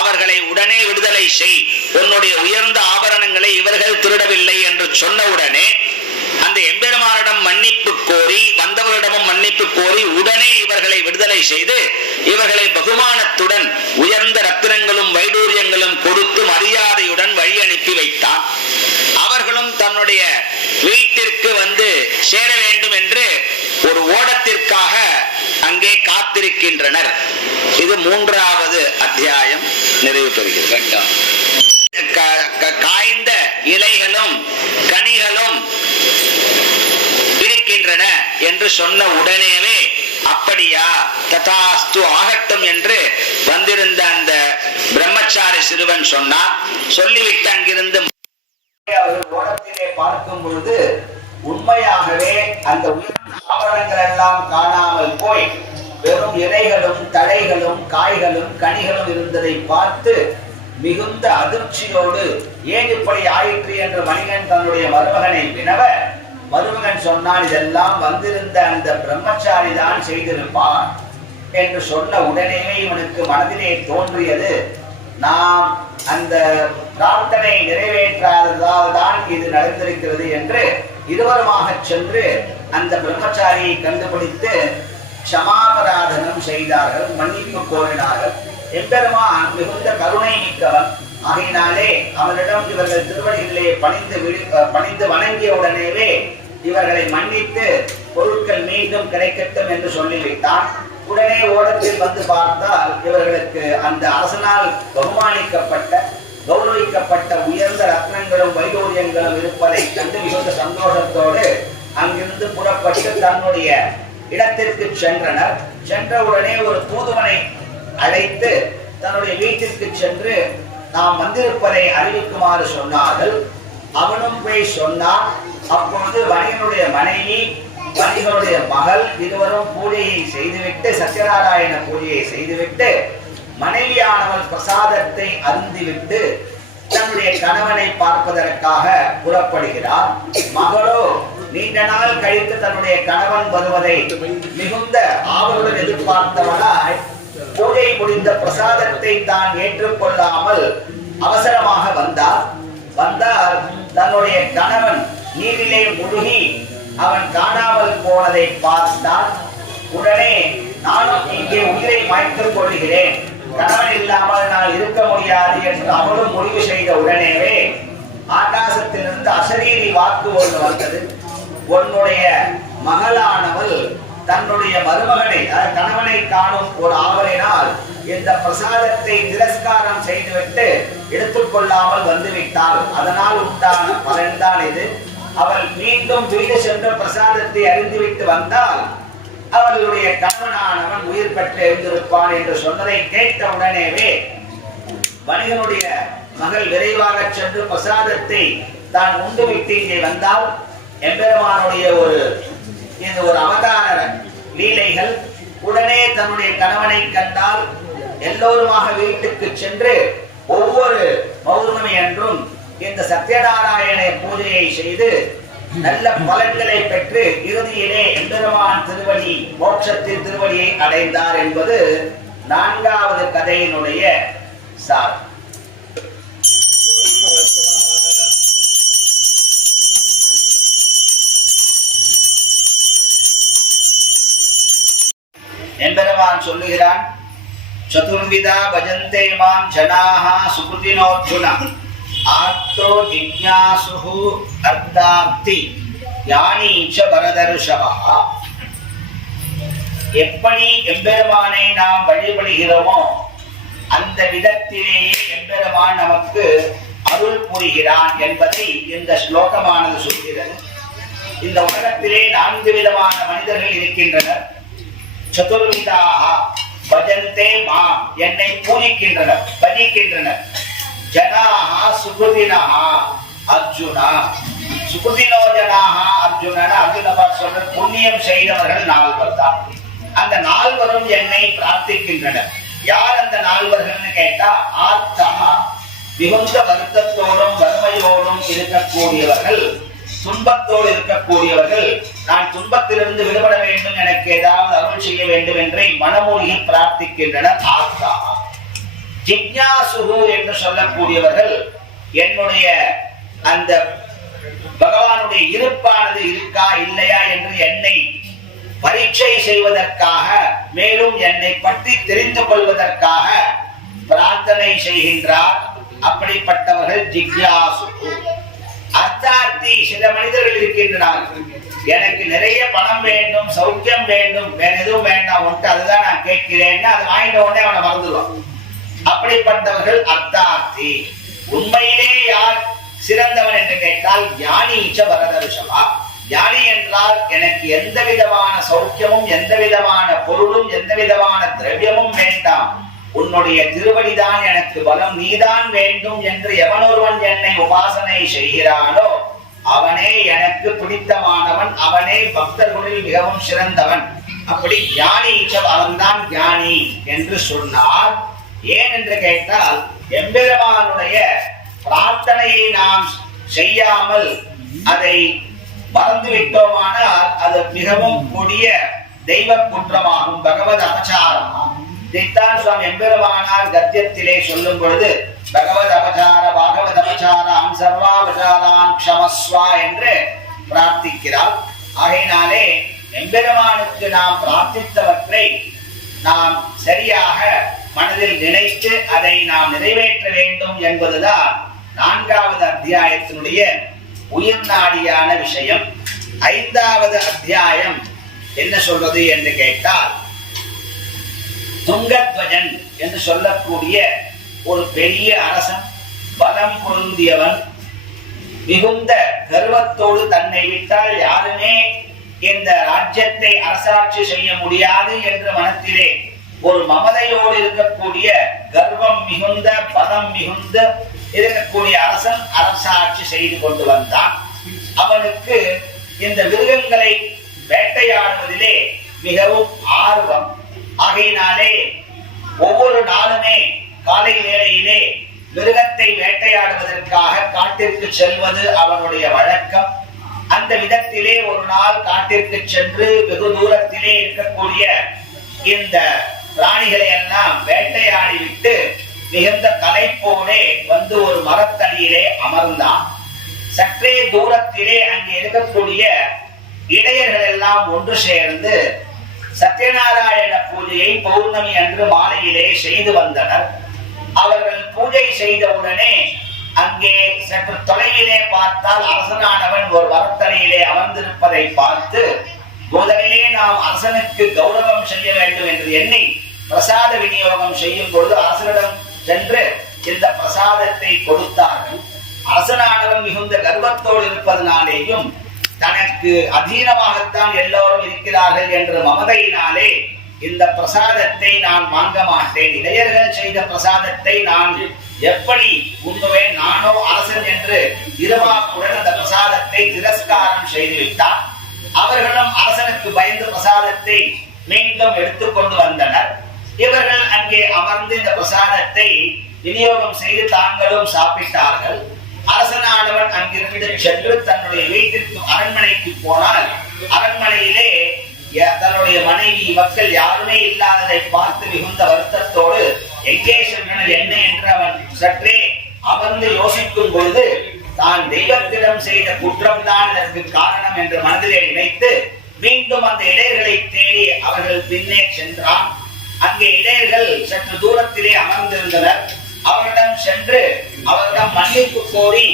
அவர்களை உடனே விடுதலை செய், உன்னுடைய உயர்ந்த ஆபரணங்களை இவர்கள் திருடவில்லை என்று சொன்னவுடனே அந்த எம்பெருமானிடம் மன்னிப்பு கோரி, வந்தவரிடமும் மன்னிப்பு கோரி உடனே இவர்களை விடுதலை செய்து இவர்களை பகுமானத்துடன் உயர்ந்த ரத்தினங்களும் வைடூரியங்களும் கொடுத்து மரியாதையுடன் வழி அனுப்பி வைத்தான். அவர்களும் தன்னுடைய வீட்டிற்கு வந்து சேர வேண்டும் என்று ஒரு ஓடத்திற்காக அங்கே காத்திருக்கின்றனர். இது 3வது அத்தியாயம் நிறைவு பெறுகிறது. காய்ந்த இலைகளும் கனிகளும் இருக்கின்றன என்று சொன்ன உடனேவே அப்படியா, ததாஸ்து, ஆகட்டும் என்று வந்திருந்த அந்த பிரம்மச்சாரி சிறுவன் சொன்னார். சொல்லிவிட்டு அங்கிருந்து ஓடத்திலே பார்க்கும் பொழுது உண்மையாகவே அந்த உயர்ந்த ஆபரணங்கள் எல்லாம் காணாமல் போய் வெறும் இலைகளும் தழைகளும் காய்களும் கனிகளும் இருந்ததை பார்த்து மிகுந்த அதிர்ச்சியோடு ஏன் இப்படி ஆயிற்று என்று வணிகன் தன்னுடைய மருமகனை வினவ, மருமகன் சொன்னான், இதெல்லாம் வந்திருந்த அந்த பிரம்மச்சாரி தான் செய்திருப்பான் என்று சொன்ன உடனேயே இவனுக்கு மனதிலே தோன்றியது, நாம் அந்த பிரார்த்தனை நிறைவேற்றாததால் தான் இது நடந்திருக்கிறது என்று இருவருமாக சென்று அந்த பிரம்மச்சாரியை கண்டுபிடித்து க்ஷமாபராதனம் செய்தார்கள், மன்னிப்பு கோரினார்கள். எம்பெருமான் மிகுந்த கருணை மிக்கவன் ஆகையினாலே அவரிடம் இவர்கள் திருவடிகளிலே பணிந்து வணங்கிய உடனேவே இவர்களை மன்னித்து பொருட்கள் மீண்டும் கிடைக்கட்டும் என்று சொல்லிவிட்டான். உடனே ஓடத்தில் வந்து பார்த்தால் இவர்களுக்கு அந்த அரசனால் கௌரவிக்கப்பட்ட உயர்ந்த ரத்னங்களும் வைடூரியங்களும் இருப்பதை கண்டு மிகுந்த சந்தோஷத்தோடு அங்கிருந்து புறப்பட்டு தன்னுடைய இடத்திற்கு சென்றனர். சென்றவுடனே ஒரு தூதுவனை அழைத்து தன்னுடைய வீட்டிற்கு சென்று நாம் வந்திருப்பதை அறிவிக்குமாறு சொன்னார்கள். அவனும் போய் சொன்னான். அப்பொழுது வணிகனுடைய மனைவி, வணிகனுடைய மகள் இருவரும் பூஜையை செய்துவிட்டு, சத்யநாராயண பூஜையை செய்துவிட்டு, மனைவியானவள் பிரசாதத்தை அருந்திவிட்டு தன்னுடைய கணவனை பார்ப்பதற்காக புறப்படுகிறார். மகளோ நீண்ட நாள் கழித்து தன்னுடைய கணவன் வருவதை மிகுந்த ஆவலுடன் எதிர்பார்த்தவனாய் பூஜை முடிந்த பிரசாதத்தை தான் ஏற்றுக்கொள்ளாமல் அவசரமாக வந்தார். தன்னுடைய கணவன் நீரிலே முழுகி அவன் காணாமல் போனதை பார்த்தான். உடனே நானும் இங்கே உயிரை மாய்த்துக் கொள்கிறேன், கணவன் இல்லாமல் நான் இருக்க முடியாது என்று அவளும் முடிவு செய்த உடனேவே ஆகாசத்திலிருந்து அசரீரி வாக்கு ஒன்று வந்தது. உன்னுடைய மகளானவள் தன்னுடைய மருமகனை, கணவனை காணும் ஒரு ஆவலினால் இந்த பிரசாதத்தை திரஸ்காரம் செய்துவிட்டு எடுத்துக்கொள்ளாமல் வந்துவிட்டாள். அதனால் உண்டான பலன்தான் இது. அவள் மீண்டும் வீடு சென்று பிரசாதத்தை அறிந்துவிட்டு வந்தால் அவளுடைய கணவனானவன் உயிர் பெற்று எழுந்திருப்பான் என்று சொன்னதை கேட்ட உடனேவே வணிகனுடைய மகள் விரைவாக சென்று பிரசாதத்தை தான் உண்டுவிட்டு இங்கே வந்தால் எம்பெருமானுடைய ஒரு அவதார லீலைகள். உடனே தன்னுடைய கணவனை கண்டால் எல்லோருமாக வீட்டுக்கு சென்று ஒவ்வொரு பௌர்ணமி அன்றும் இந்த சத்யநாராயண பூஜையை செய்து நல்ல பலன்களை பெற்று இறுதியிலே எம்பெருமான் திருவடி, மோட்சத்தின் திருவடியை அடைந்தார் என்பது 4வது கதையினுடைய சார். எம்பெருமான் சொல்லுகிறான், சதுர்விதா பஜந்தே மாம் ஜனாஹ சுக்ருதினோர்ஜுன ஆர்த்தோ ஜிக்ஞாசுஹு அர்த்தாப்தி ஞானீச்ச பரதர்ஷவஹ. எப்படி எம்பெருமானை நாம் வழிபடுகிறோமோ அந்த விதத்திலேயே எம்பெருமான் நமக்கு அருள் புரிகிறான் என்பதை இந்த ஸ்லோகமானது சொல்கிறது. இந்த உலகத்திலே 4 விதமான மனிதர்கள் இருக்கின்றனர். சதுர்விதாக பஜந்தே மா, என்னை பூஜிக்கின்றனர், பஜிக்கின்றனர். ஜனாஹ சுக்ருதினஹ அர்ஜுனா, சுக்ருதினோ ஜனாஹ அர்ஜுனன். அர்ஜுனவர் சொல்ற புண்ணியம் செய்தவர்கள் 4 தான். அந்த 4 என்னை பிரார்த்திக்கின்றனர். யார் அந்த 4 கேட்டா, ஆர்த்தா, மிகுந்த வருத்தத்தோடும் வறுமையோடும் இருக்கக்கூடியவர்கள், துன்பத்தோடு இருக்கக்கூடியவர்கள். நான் துன்பத்திலிருந்து விடுபட வேண்டும், எனக்கு ஏதாவது அருள் செய்ய வேண்டும் என்று மனமொழியை பிரார்த்திக்கின்றனர். ஆத்தா ஜிக்ஞாசுகு என்று சொல்லக்கூடியவர்கள் என்னுடைய அந்த பகவானுடைய இருப்பானது இருக்கா இல்லையா என்று என்னை பரீட்சை செய்வதற்காக, மேலும் என்னை பற்றி தெரிந்து கொள்வதற்காக பிரார்த்தனை செய்கின்றார். அப்படிப்பட்டவர்கள் ஜிக்ஞாசுகு. அர்த்தார்த்தி சில மனிதர்கள் இருக்கின்றார்கள், எனக்கு நிறைய பணம் வேண்டும், சௌக்கியம் வேண்டும், வேற எதுவும் வேண்டாம், உன்ட்டு அதுதான் நான் கேட்கிறேன்னு அது வாங்கிட்ட உடனே அவனை மறந்துடுவான். அப்படிப்பட்டவர்கள் அர்த்தார்த்தி. உண்மையிலே யார் சிறந்தவன் என்று கேட்டால் ஞானீச்ச பரத ரிஷபா. ஞானி என்றால் எனக்கு எந்த விதமான சௌக்கியமும் எந்த விதமான பொருளும் எந்த விதமான திரவியமும் வேண்டாம், உன்னுடைய திருவடிதான் எனக்கு பலம், நீதான் வேண்டும் என்று எவனொருவன் என்னை உபாசனை செய்கிறானோ அவனே எனக்கு பிடித்தமானவன், அவனே பக்தர்களில் மிகவும் சிறந்தவன். அப்படி ஞானி, அவன்தான் ஞானி என்று சொன்னார். ஏன் என்று கேட்டால் எம்பெருமானுடைய பிரார்த்தனையை நாம் செய்யாமல் அதை மறந்து விட்டோமானால் அது மிகவும் கொடிய தெய்வ குற்றமாகும், பகவத் அபச்சாரமாகும். இதைத்தான் சுவாமி எம்பெருமானார் கத்தியத்திலே சொல்லும் பொழுது பகவத் அபச்சார பாகவத் அபச்சாராம் சர்வாபச்சாரான் க்ஷமஸ்வா என்று பிரார்த்திக்கிறார். ஆகையினாலே எம்பெருமானுக்கு நாம் பிரார்த்தித்தவற்றை நாம் சரியாக மனதில் நினைத்து அதை நாம் நிறைவேற்ற வேண்டும் என்பதுதான் 4வது அத்தியாயத்தினுடைய உயிர் நாடியான விஷயம். 5வது அத்தியாயம் என்ன சொல்றது என்று கேட்டால், துங்கத்வஜன் என்று சொல்லக்கூடிய ஒரு பெரிய அரசன், பலம் பொருந்தியவன், மிகுந்த கர்வத்தோடு தன்னை விட்டால் யாருமே இந்த ராஜ்யத்தை அரசாட்சி செய்ய முடியாது என்ற மனத்திலே ஒரு மமதையோடு இருக்கக்கூடிய, கர்வம் மிகுந்த பலம் மிகுந்த இருக்கக்கூடிய அரசன் அரசாட்சி செய்து கொண்டு வந்தான். அவனுக்கு இந்த மிருகங்களை வேட்டையாடுவதிலே மிகவும் ஆர்வம். ஆகையினாலே ஒவ்வொரு நாளுமே காலை வேளையிலே மிருகத்தை வேட்டையாடுவதற்காக காட்டிற்கு செல்வது அவனுடைய வழக்கம். அந்த விதத்திலே ஒரு நாள் காட்டிற்கு சென்று வெகு தூரத்திலே இருக்கக்கூடிய இந்த பிராணிகளை எல்லாம் வேட்டையாடி விட்டு மிகுந்த களைப்போடே வந்து ஒரு மரத்தடியிலே அமர்ந்தான். சற்றே தூரத்திலே அங்கே இருக்கக்கூடிய இடையர்கள் எல்லாம் ஒன்று சேர்ந்து சத்யநாராயண பூஜையை பௌர்ணமி அன்று மாலையிலே செய்து வந்தனர். அவர்கள் பூஜை செய்தவுடனே அங்கே சற்று தொலைவிலே பார்த்தால் அரசனானவன் ஒரு மரத்தடியிலே அமர்ந்திருப்பதை பார்த்து, முதலிலே நாம் அரசனுக்கு கௌரவம் செய்ய வேண்டும் என்று எண்ணி பிரசாத விநியோகம் செய்யும் பொழுது அரசனிடம் சென்று இந்த பிரசாதத்தை கொடுத்தார்கள். அரசனானவன் மிகுந்த கர்வத்தோடு இருப்பதனாலேயும் தனக்கு அதீனமாகத்தான் எல்லோரும் இருக்கிறார்கள் என்ற மமதையினாலே இந்த பிரசாதத்தை நான் வாங்க மாட்டேன், இளையர்கள் செய்த பிரசாதத்தை நான் எப்படி உண்ணுவேன், நானோ அரசன் என்று இருவாக்குடன் அந்த பிரசாதத்தை திரஸ்காரம் செய்துவிட்டார். அவர்களும் அரசனுக்கு பயந்து பிரசாதத்தை மீண்டும் எடுத்துக்கொண்டு வந்தனர். இவர்கள் அங்கே அமர்ந்து இந்த பிரசாதத்தை விநியோகம் செய்து தாங்களும் சாப்பிட்டார்கள். அரசனானவன் அங்கிருந்து சென்று தன்னுடைய வீட்டிற்கு அரண்மனைக்கு போனால், அரண்மனையிலே தன்னுடைய மனைவி மக்கள் யாருமே இல்லாததை பார்த்து மிகுந்த வருத்தத்தோடு எங்கே சென்றனர் என்ன என்று அவன் சற்றே அமர்ந்து யோசிக்கும் பொழுது தான் தெய்வத்திடம் செய்த குற்றம் தான் இதற்கு காரணம் என்று மனதிலே நினைத்து மீண்டும் அந்த இடையர்களை தேடி அவர்கள் பின்னே சென்றான். அங்கே இடையர்கள் சற்று தூரத்திலே அமர்ந்திருந்தனர். அவரிடம் சென்று அவரிடம் மன்னிப்பு கோரி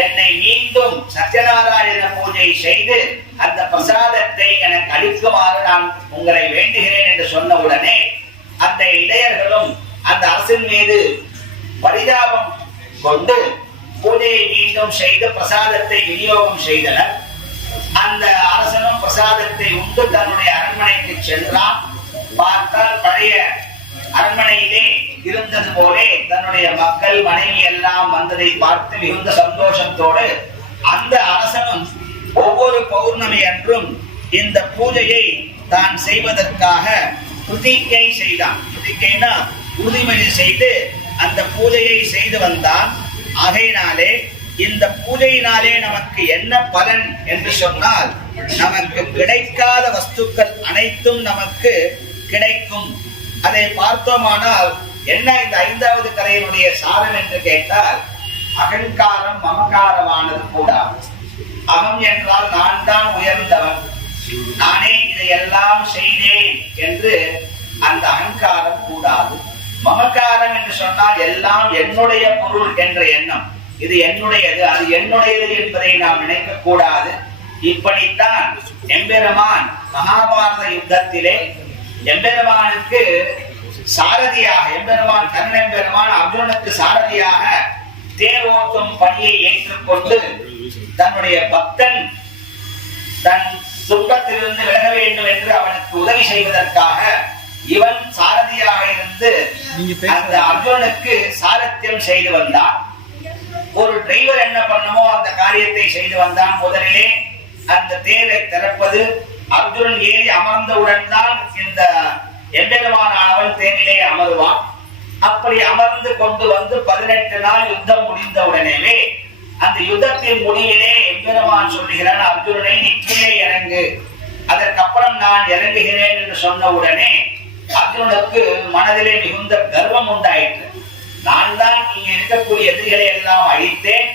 என்னை மீண்டும் சத்யநாராயண பூஜை செய்து அந்த பிரசாதத்தை எனக்கு அளிக்குமாறு நான் உங்களை வேண்டுகிறேன் என்று சொன்னவுடனே அந்த இடையர்களும் அந்த அரசின் மீது பரிதாபம் கொண்டு பூஜையை மீண்டும் செய்து பிரசாதத்தை விநியோகம் செய்தனர். அந்த அரசனும் பிரசாதத்தை உண்டு தன்னுடைய அரண்மனைக்கு சென்றான். பார்த்தால் பழைய அரண்மனையிலே இருந்தது போலே தன்னுடைய மக்கள் மனைவி எல்லாம் வந்ததை பார்த்து மிகுந்த சந்தோஷத்தோடு அந்த அரசனும் ஒவ்வொரு பௌர்ணமி அன்றும் இந்த பூஜையை தான் செய்வதற்காக பிரதிஜை செய்தான். பிரதிஜைனா உறுதிமொழி செய்து அந்த பூஜையை செய்து வந்தான். ஆகையினாலே இந்த பூஜையினாலே நமக்கு என்ன பலன் என்று சொன்னால், நமக்கு கிடைக்காத வஸ்துக்கள் அனைத்தும் நமக்கு கிடைக்கும். அதை பார்த்தோமானால் என்ன இந்த ஐந்தாவது கதையினுடைய சாரம் என்று கேட்டால், அகங்காரம் மமகாரமானது கூடாது. அகம் என்றால் நான் தான் உயர்ந்தவன், நானே இதையெல்லாம் செய்தேன் என்று அந்த அகங்காரம் கூடாது. மமகாரம் என்று சொன்னால் எல்லாம் என்னுடைய பொருள் என்ற எண்ணம், இது என்னுடையது அது என்னுடையது என்பதை நாம் நினைக்க கூடாது. இப்படித்தான் எம்பெருமான் மகாபாரத யுத்தத்திலே எம்பெருமானுக்கு சாரதியாக, எம்பெருமான் கண்ணெம்பெருமான் அர்ஜுனனுக்கு சாரதியாக தேர் ஓட்டும் பணியை ஏற்றுக்கொண்டு தன்னுடைய பக்தன் தன் துன்பத்திலிருந்து விலக வேண்டும் என்று அவனுக்கு உதவி செய்வதற்காக இவன் சாரதியாக இருந்து அந்த அர்ஜுனனுக்கு சாரத்தியம் செய்து வந்தான். ஒரு டிரைவர் என்ன பண்ணமோ அந்த காரியத்தை செய்து வந்தான். முதலிலே அந்த தேரை திறப்பது, அர்ஜுனன் ஏறி அமர்ந்தவுடன் தான் இந்த எம்பெருமானவன் தேரிலே அமருவான். அப்படி அமர்ந்து கொண்டு வந்து 18 நாள் யுத்தம் முடிந்தவுடனே அந்த யுத்தத்தின் முடிவிலே எம்பெருமான் சொல்லுகிறான், அர்ஜுனனை நீ கீழே இறங்கு, அதற்கப்புறம் நான் இறங்குகிறேன் என்று சொன்ன உடனே அர்ஜுனனுக்கு மனதிலே மிகுந்த கர்வம் உண்டாயிற்று. நான் தான் இங்க இருக்கக்கூடிய எதிரிகளை எல்லாம் அழித்தேன்,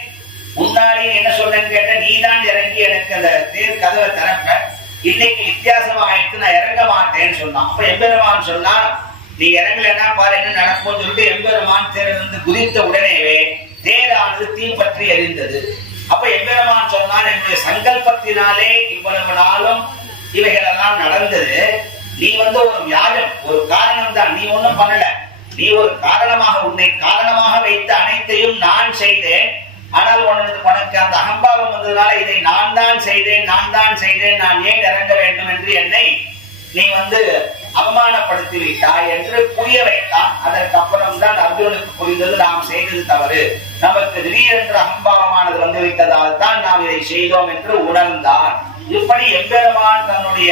முன்னாடி என்ன சொல்றேன்னு கேட்ட நீதான் இறங்கி எனக்கு அந்த தேர் கதவை திறப்ப, இன்னைக்கு வித்தியாசமா ஆயிடுச்சு, நான் இறங்க மாட்டேன்னு சொன்னான். அப்ப எம்பெருமான் சொன்னா, நீ இறங்கலன்னா பாரு என்ன நடக்கும்னு சொல்லிட்டு எம்பெருமான் தேரிலிருந்து குதித்த உடனேவே தேரானது தீப்பற்றி எரிந்தது. அப்ப எம்பெருமான் சொன்னான், என்னுடைய சங்கல்பத்தினாலே இவ்வளவு நாளும் இவைகள் எல்லாம் நடந்தது. நீ ஒரு வியாஜம், ஒரு காரணம் தான், நீ ஒண்ணும் பண்ணல, நீ ஒரு காரணமாக, உன்னை காரணமாக வைத்த அனைத்தையும் நான் செய்தேன். ஆனால் உனக்கு அந்த அகம்பாவம் வந்ததுனால இதை நான் தான் செய்தேன், நான் ஏன் இறங்க வேண்டும் என்று என்னை நீ அவமானப்படுத்தி விட்டாய் என்று புரிய வைத்தான். அதற்கப்புறம் தான் அர்ஜுனனுக்கு புரிந்தது, நாம் செய்தது தவறு, நமக்கு திடீரென்று அகம்பாவமானது வந்துவிட்டதால் தான் நாம் இதை செய்தோம் என்று உணர்ந்தான். இப்படி எம்பெருமான் தன்னுடைய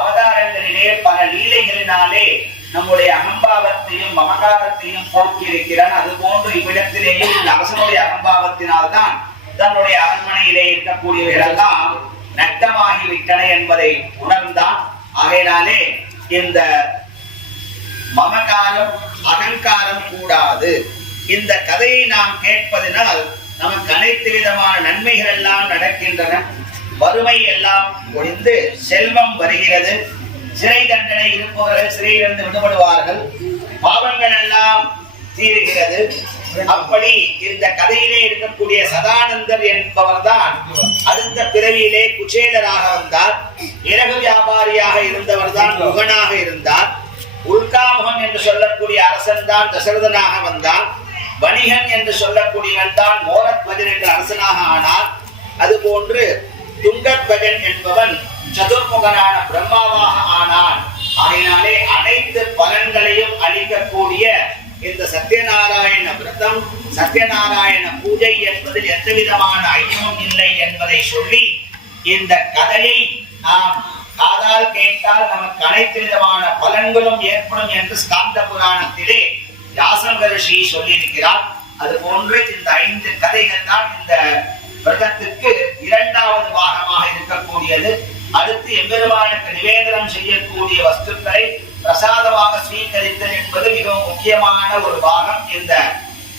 அவதாரங்களிலே பல லீலைகளினாலே நம்முடைய அகம்பாவத்தையும் மமகாரத்தையும் போக்கி இருக்கிறான். அது போன்று இவ்விடத்திலேயும் இந்த அரசனுடைய அகம்பாவத்தினால் தான் தன்னுடைய அரண்மனையிலே இருக்கக்கூடியவர்கள் எல்லாம் நட்டமாகிவிட்டன என்பதை உணர்ந்தான். ஆகையினாலே இந்த மமகாரம் அகங்காரம் கூடாது. இந்த கதையை நாம் கேட்பதனால் நமக்கு அனைத்து விதமான நன்மைகள் எல்லாம் நடக்கின்றன. வறுமை எல்லாம் ஒழிந்து செல்வம் வருகிறது. சிறை தண்டனை இருப்பவர்கள் சிறையிலிருந்து விடுபடுவார்கள். பாவங்கள் எல்லாம் தீருகிறது. அப்படி இந்த கதையிலே இருக்கக்கூடிய சதானந்தர் என்பவர் தான் அடுத்த பிறவியிலே குச்சேலராக வந்தார். இறகு வியாபாரியாக இருந்தவர் தான் முகனாக இருந்தார். உல்காமுகன் என்று சொல்லக்கூடிய அரசன் தான் தசரதனாக வந்தார். வணிகன் என்று சொல்லக்கூடியவன் தான் மோரத்வஜன் என்ற அரசனாக ஆனார். அதுபோன்று துங்கத்வஜன் என்பவன் சதுர்முகனான பிரம்மாவாக ஆனான். அதனாலே அனைத்து பலன்களையும் அளிக்கக்கூடிய இந்த சத்யநாராயண விரதம், சத்யநாராயண பூஜை என்பதில் எந்த விதமான ஐயமும் இல்லை என்பதை சொல்லி இந்த கதையை நாம் காதால் கேட்டால் நமக்கு அனைத்து விதமான பலன்களும் ஏற்படும் என்று ஸ்காந்த புராணத்திலே வியாச மகரிஷி சொல்லியிருக்கிறார். அது போன்று இந்த 5 கதைகள் தான் இந்த விரதத்துக்கு 2வது பாகமாக இருக்கக்கூடியது. அடுத்து எம்பெருமானுக்கு நிவேதனம் செய்யக்கூடிய வஸ்துக்களை பிரசாதமாக ஸ்வீகரித்தல் என்பது மிகவும் முக்கியமான ஒரு பாகம் இந்த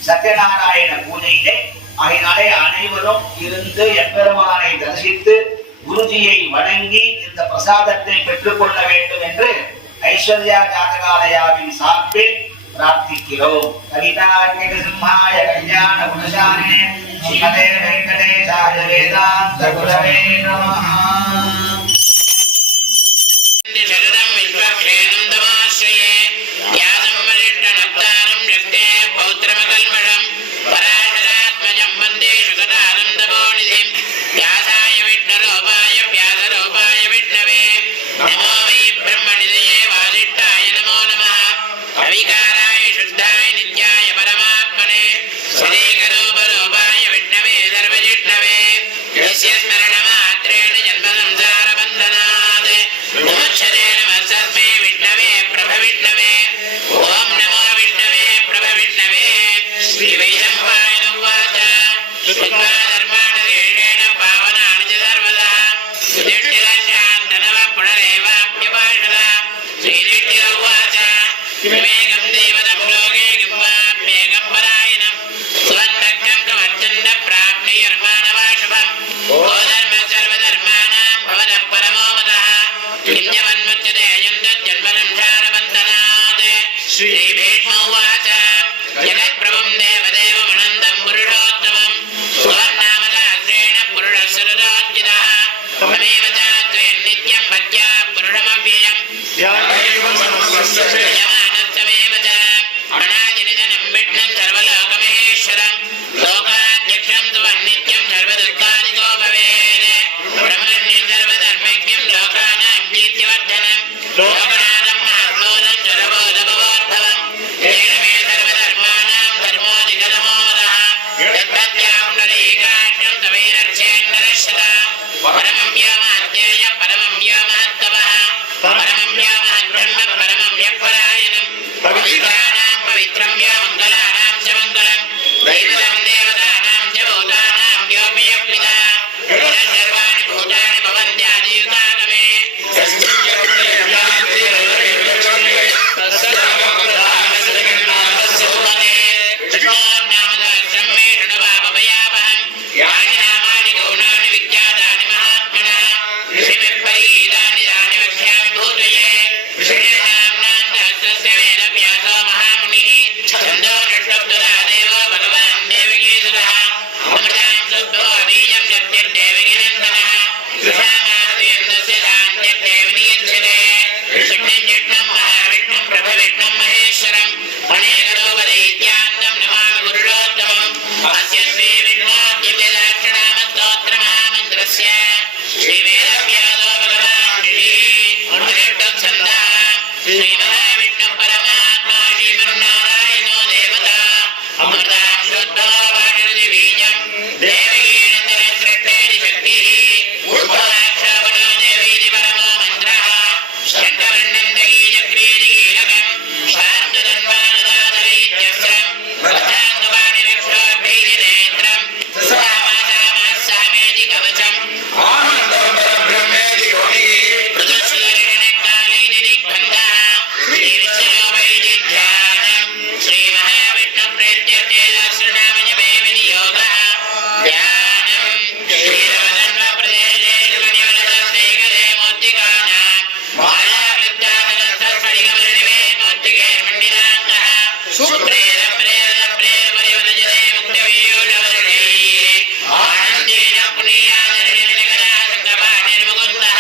சத்யநாராயண பூஜையிலே. ஆகையினாலே அனைவரும் இருந்து எம்பெருமானை தரிசித்து குருஜியை வணங்கி இந்த பிரசாதத்தை பெற்றுக்கொள்ள வேண்டும் என்று ஐஸ்வர்யா ஜாதகாலயாவின் சார்பில் பிரார்த்திக்கிறோம். கவிதார்க்கிக சிம்ஹாய கல்யாண குணசாலினே ஸ்ரீமதே வெங்கடேசாய வேதாந்த குரவே நமஹ. स्मरण मात्रेण जन्म संसार యజమానస్తమేవ చ అనాదినిధనం విష్ణుం సర్వలోకమహేశ్వరం లోకాధ్యక్షం సువన్నిత్యం సర్వదుర్గాదితో భవేత్ బ్రహ్మణ్యం సర్వధర్మజ్ఞం లోకానాం కీర్తివర్ధనం లోకనాథం మహాత్మోదం జలబోధభవోద్భవం ఏకమే సర్వధర్మాణాం ధర్మోధికతమోదః యత్పత్యాం నరేకాక్షం తవైరక్షేన్నరక్షత పరమం వ్యోమాద్యేయ పరమం వ్యోమహత్తమః పరమం వ్యోమహద్బ్రహ్మ పరమం వ్యపరాయణం పవిత్రాణాం పవిత్రం వ్యోమంగళానాం చ మంగళం దైవతం దేవతానాం చ భూతానాం వ్యోమయప్పిత సర్వాణి భూతాని భవంత్యాదియుగాగమే యాని నామాని గౌణాని విఖ్యాతాని మహాత్మనః ఋషిభిర్పరీతాని యాని వక్ష్యామి భూతయే ఋషిణామ్నాం సహస్రస్య వేదవ్యాసో మహామునిః ఛందో నిష్ఠప్తురా దేవో భగవాన్ దేవకీసుతః అమృతాం శుద్ధో బీజం సత్యం దేవకీనందనః సుషామాసేంద్రస్య శాంత్యర్థే వినియచ్యతే విష్ణుం జిష్ణుం మహావిష్ణుం ప్రభవిష్ణుం మహేశ్వరం అనేకరూపదైత్యాన్నం నమామి గురుడోత్తమం అస్య శ్రీ విష్ణోద్యమేదాక్షణామస్తోత్రమహామంత్రస్య శ్రీవేదవ్యాసో భగవాన్ ఛందః శ్రీ మహావిష్ణు పరమాత్మా శ్రీమన్నారాయణో దేవత అమృతాం శుద్ధో వాణిర్ది బీజం దేవకీనందన సృష్టేరి శక్తిః ఉద్భవాక్షోభణో దేవీతి పరమో మంత్రః శంఖవర్ణందకీ చక్రీతి కీలకం శాంతధన్వానుదాదరైత్యస్రం వృద్ధాంగవాణిరక్షోభైరి నేత్రం సుసామాసామస్సామేతి కవచం పృథుశ్రీరణకాలైని దిగ్బంధః శ్రీవిష్ణువైది ధ్యానం శ్రీ మహావిష్ణు ప్రీత్యర్థే సహస్రనామజపే వినియోగః ధ్యానం శ్రీరమధన్వ ప్రదేశేషు మణివరదశేఖరే మౌక్తికానాం మాయావృత్తాసనస్థస్ఫటికమణినివే మౌక్తికైర్మండితాంగః సుప్రేరం ప్రేరద ప్రేర పరివరజతే ముక్తవీయూషవరుణైః ఆనందేన పునీయాదరినిగరాసంగపాణిర్ముకుందః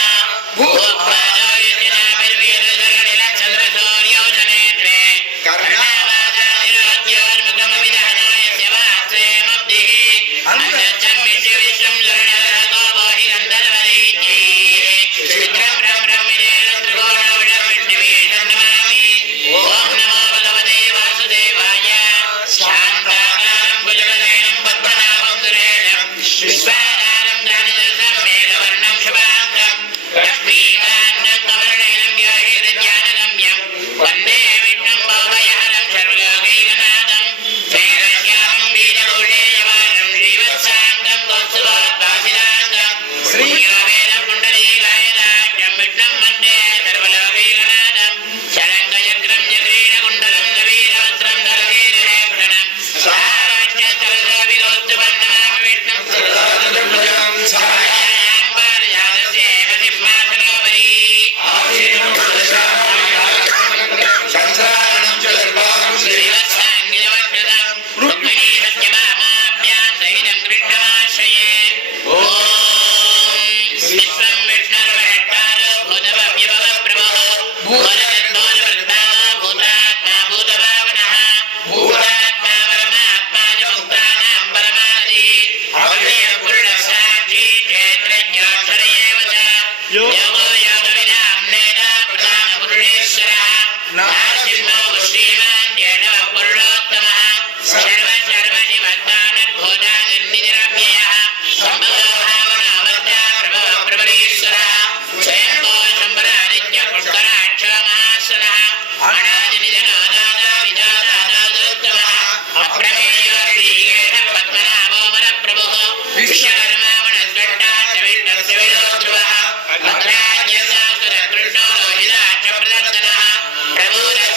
భూపాదో యుజ్జనాభిర్వీరజగనిలచంద్రసూర్యౌ జనేత్రే కర్ణావాదాదిరోద్యోర్ముఖమవిదహనాయ శివాశ్రేమబ్ధిః అంతచ్చం విశ్వం జగనరహతో బోహి గంధర్వదైత్యైః శీఘ్రం బ్రహ్మణేన త్రికోణవిషం విష్ణువీశం నమామి ఓం నమో భగవతే వాసుదేవాయ శాంతాకారం భుజగశయనం పద్మనాభం సురేశం విశ్వాధారం జ్ఞానదర్శనం మేఘవర్ణం శుభాంగం లక్ష్మీకాంతం కమలనయనం యోగిహృద్యానగమ్యం వందే విష్ణుం భవభయహరం సర్వలోకైకనాథం మేఘశ్యామం బీజభూషేయమానం శ్రీవత్సాంగం కౌస్తుభోద్భాసితాంగం శ్రీయోగేన పుండరీకాయదాక్షం విష్ణుం వందే సర్వలోకైకనాథం షడంగచక్రం చక్రీణకుండలం నవీరవస్త్రం ధరధీరనేక్షణం సారాక్షరసోభిగౌస్తుభన్నమామి విష్ణుం సర్వజాయాం పారిజాతస్యేవ సింహాసనోపరి శ్రీవత్సాంగిజవక్షతం రుక్మిణీ సత్యభామాభ్యాం సహితం కృష్ణమాశ్రయే ఓం విశ్వం విష్ణుర్వషట్కారో భూతభవ్యభవ ప్రభుః భూతగర్భోజవృద్ధావో భూతాత్మా భూతభావనః భూతాత్మా పరమాత్మా చ ముక్తానాం పరమానదిః అవ్యయ పురుషసాక్షి క్షేత్రజ్ఞోక్షర ఏవ చ యోగో యోగవిదాం నేత ప్రధాన పురుషేశ్వరः నారసింహో శ్రీమాన్ జనవ పురుషోత్తమः సర్వశివస్థానద్భూతానిర్నిధిరవ్యయः సంభవో భావనావర్తా ప్రభవ ప్రభరీశ్వరः స్వయంభో శంబరాదిత్య పుష్కరాక్షో మహాశ్వరः అనాదినిధనో దాతా విధాతాదోత్తమः అప్రమేయో శ్రీకేశ పద్మనాభో వరప్రభుః విశ్వకర్మా వనస్పష్టా చ విష్ణుస్య వినోద్రువः భద్రాజ్ఞ శాస్త్ర కృష్ణో రోహితాక్ష ప్రదర్శనः ప్రభురథ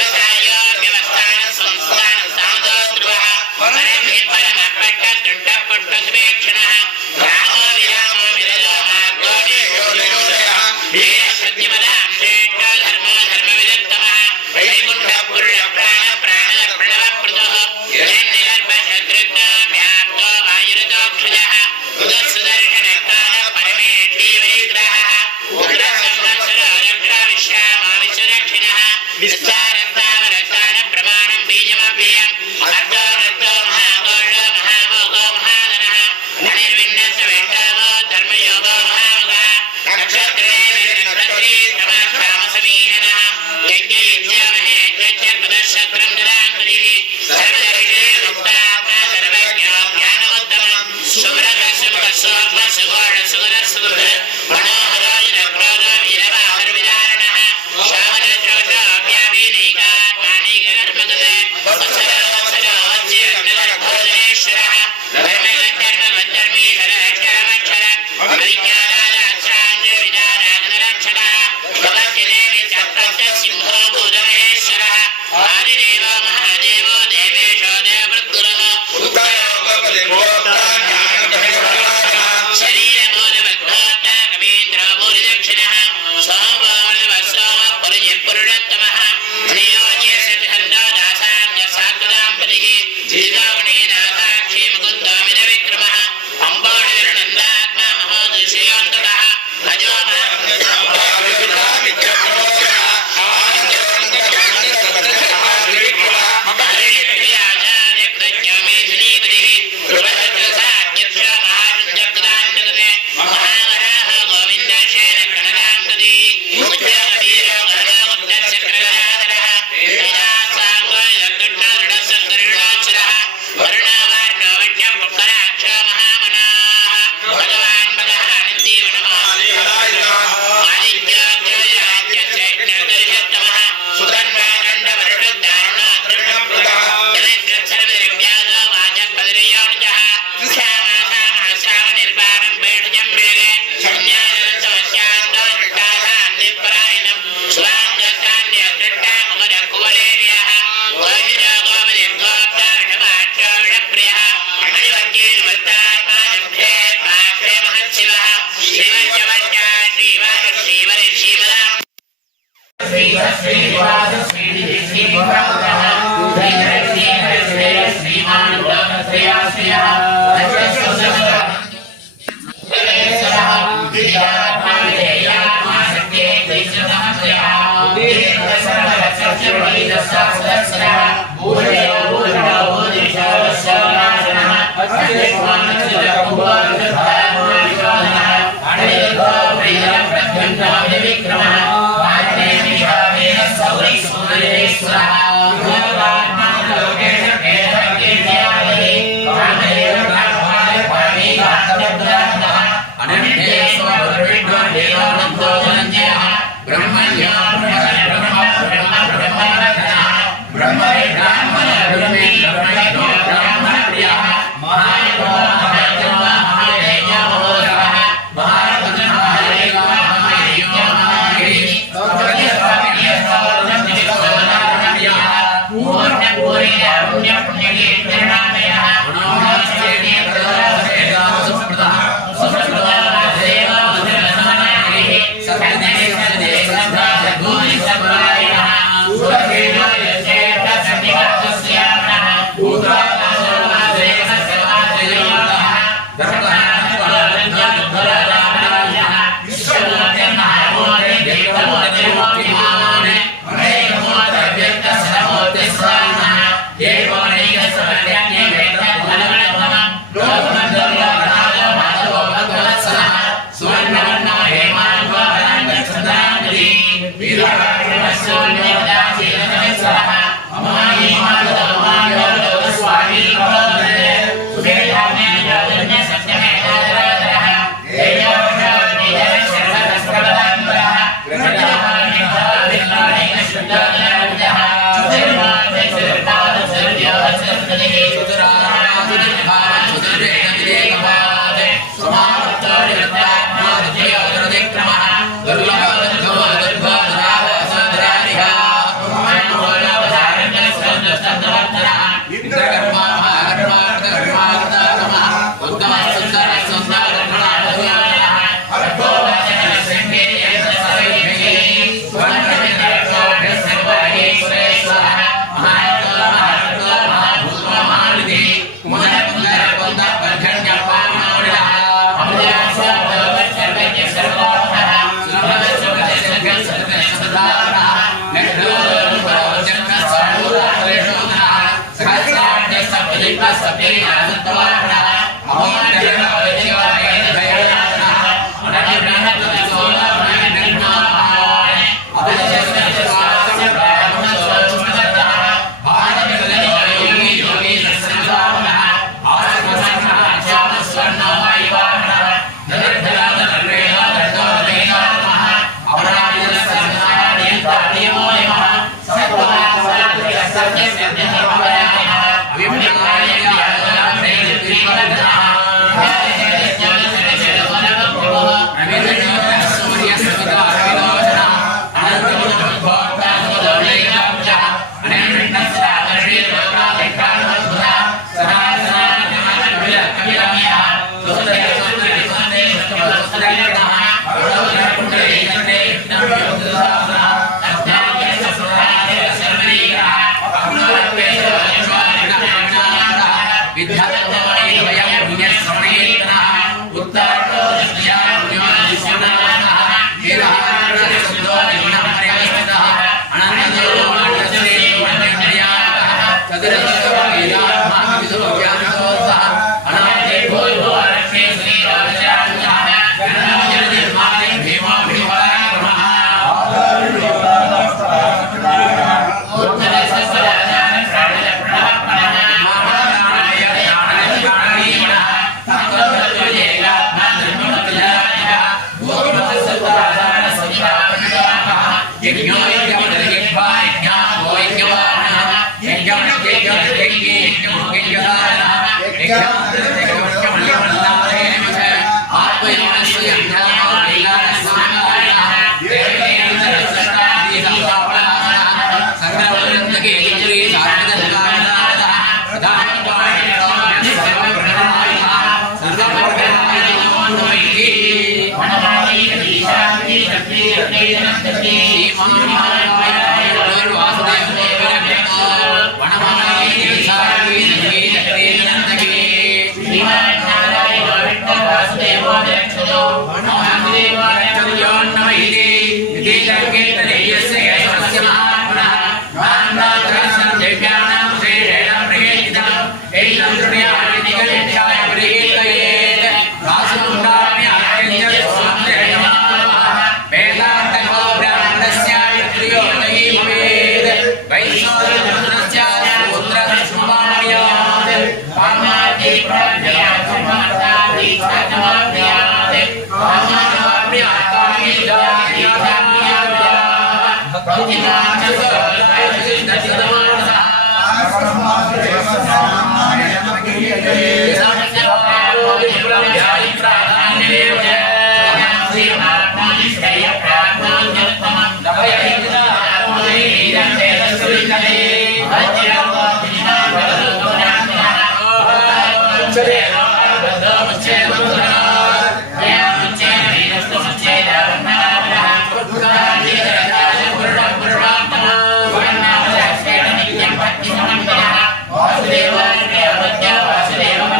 వ్యవసాయో వ్యవస్థాన సంస్థాన స్థానదో ధ్రువః పరమే పరమపట్ట తుంట పుట్ట సువేక్షణః రామో విరామో విరజో మార్గో నియోజయోదయః వీర సత్యమదాం శ్రేష్ఠ ధర్మో ధర్మవిదత్తమః వైకుంఠ పురుష ప్రాణ ప్రాణ ప్రణవ ప్రదః జన్నిగర్భ శత్రుఘ్న వ్యాప్తో వాయురదోక్షజః ఉదస్సుదర్శన కాల పరమేష్ఠీ వైగ్రహః ఉగ్ర సంవత్సర రక్ష విశ్రామా విశ్వరక్షిణః విస్తారస్తావరస్తాన ప్రమాణం బీజమవ్యయం అర్థో రత్తో మహాఘోష మహాభోగో మహాధనః అనిర్విన్నస వెంకటమో ధర్మయోగో మహామగః నక్షత్రే నక్షత్రే సమాక్షామ సమీహనః యజ్ఞయజ్ఞమహే యజ్ఞపదశత్రం దదాంకులిః సర్వదర్శే ముక్తాత్మ సర్వజ్ఞో జ్ఞానముత్తమం సువ్రత సుముఖ సోమ సుగోళ సుగర సుగృహ మనోహరో జనక్రోధో వీరవాహర్విదారణః Shyamala జ్యోషోభ్యాభినైకాత్మానైకకర్మగత వత్సర వత్సర వత్సరఘోషేశ్వరః ధర్మగద్ధర్మగద్ధర్మీ ధరక్షరమక్షర అవిజ్ఞానాదాక్షాంజ విదానాగనరక్షణः భగవద్దేవి చక్రస్య Simha భూతమహేశ్వరः ఆదిదేవో మహాదేవో దేవేశో దేవృద్గురుః శరీరమూలమగ్నోత్త కవీంద్రో మూలదక్షిణः సోమోర్ధవస్సోమ పురుషోత్తమः నియోజ్య సద్హందో దాసాన్య సాత్వదాంపతిః శ్రీరావణేనాథాక్షి ముకుందో వినవిక్రమः అంబోడివిరణందాత్మ మహోదృశ్యోంతకः అజో దుర్లభ Vasudeva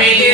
Thank you.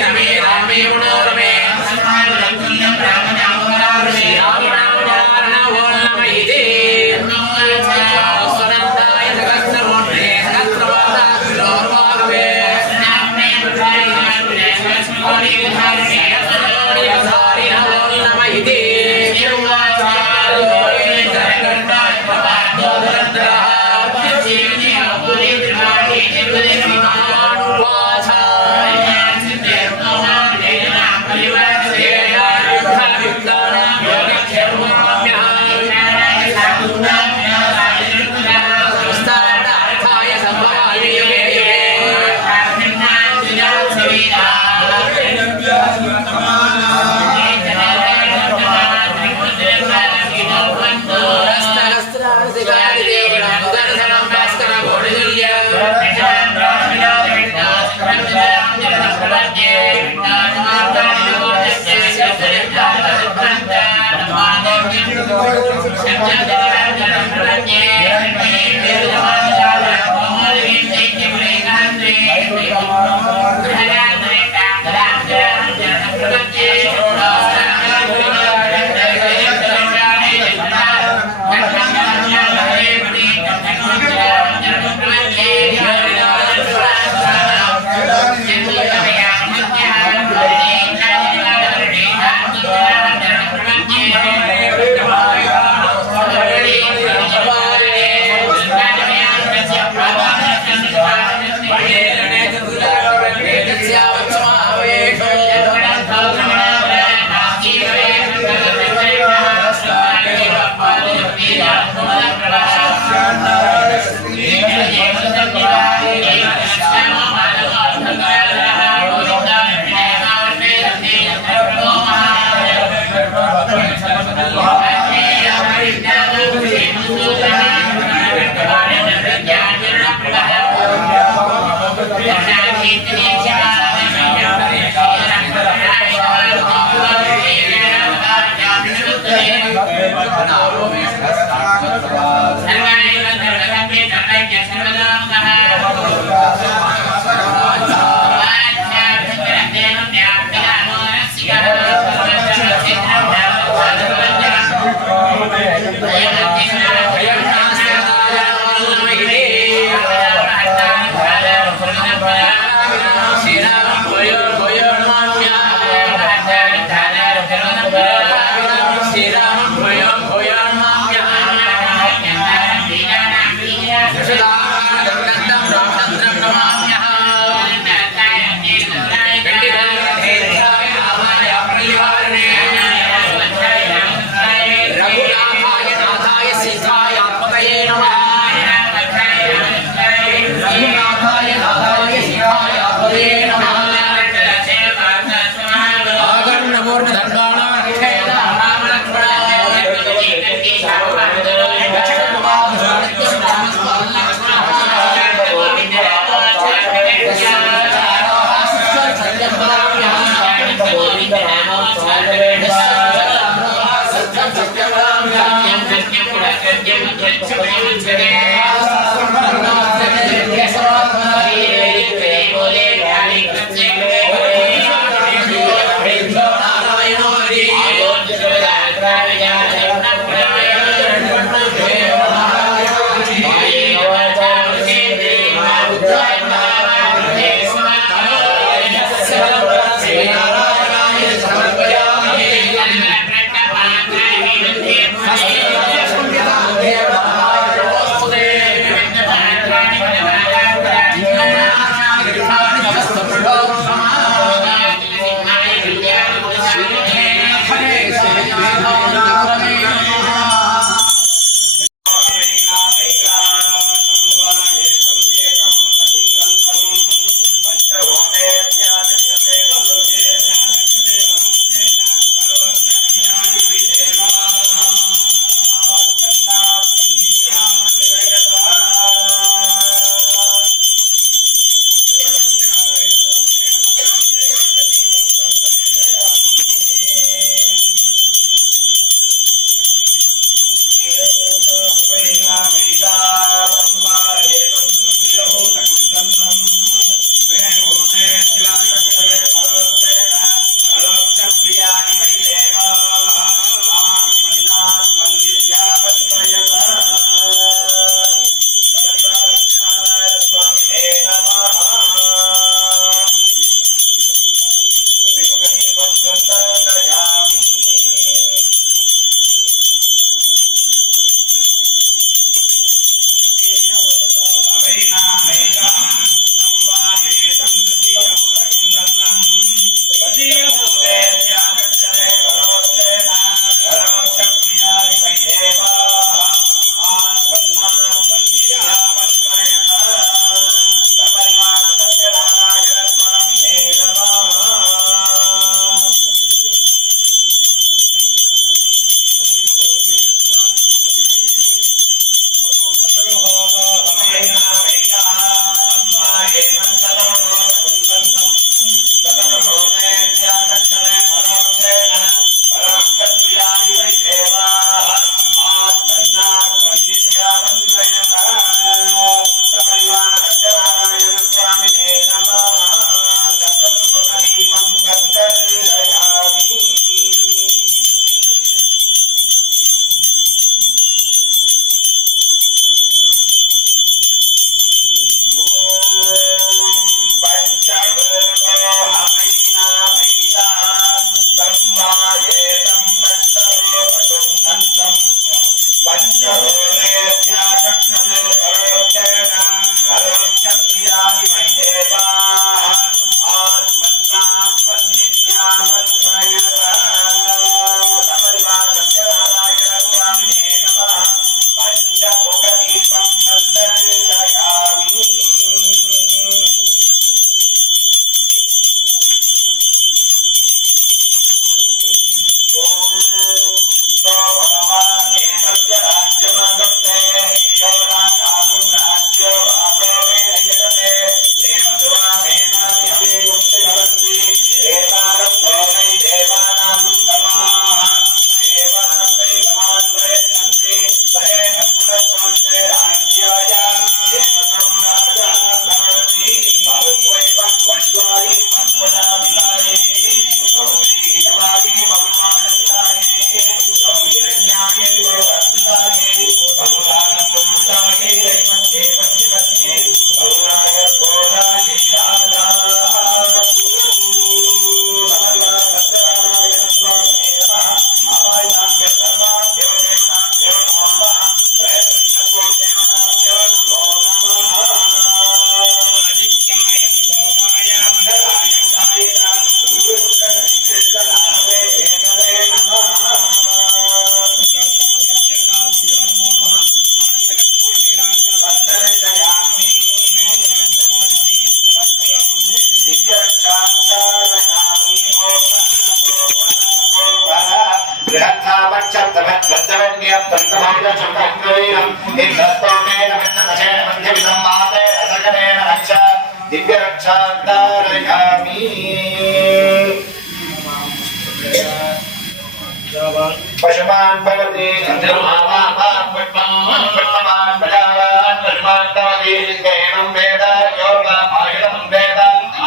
पशुमान् भवति चन्द्रमावान् पुष्पमान् प्रजावान् पशुमान् भवति एवं वेद योगमायुधं वेद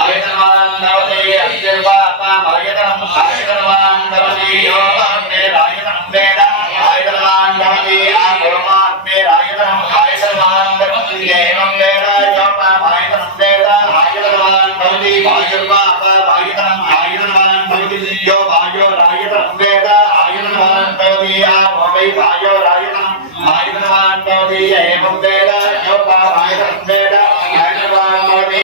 आयुधवान् भवति अतिर्वापामायुधम् आयुधवान् भवति योगं वेद आयुधं वेद आयुधवान् भवति आगोमान् वेद आयुधम् आयुधवान् भवति एवं वेद योगमायुधं वेद आयुधवान् भवति वायुर्वापामायुधम् आयुधवान् भवति यो वायोरायुधं वेद आयुधवान् भवति आमोवै वायोरायुधम् आयुधवान् भवति एवं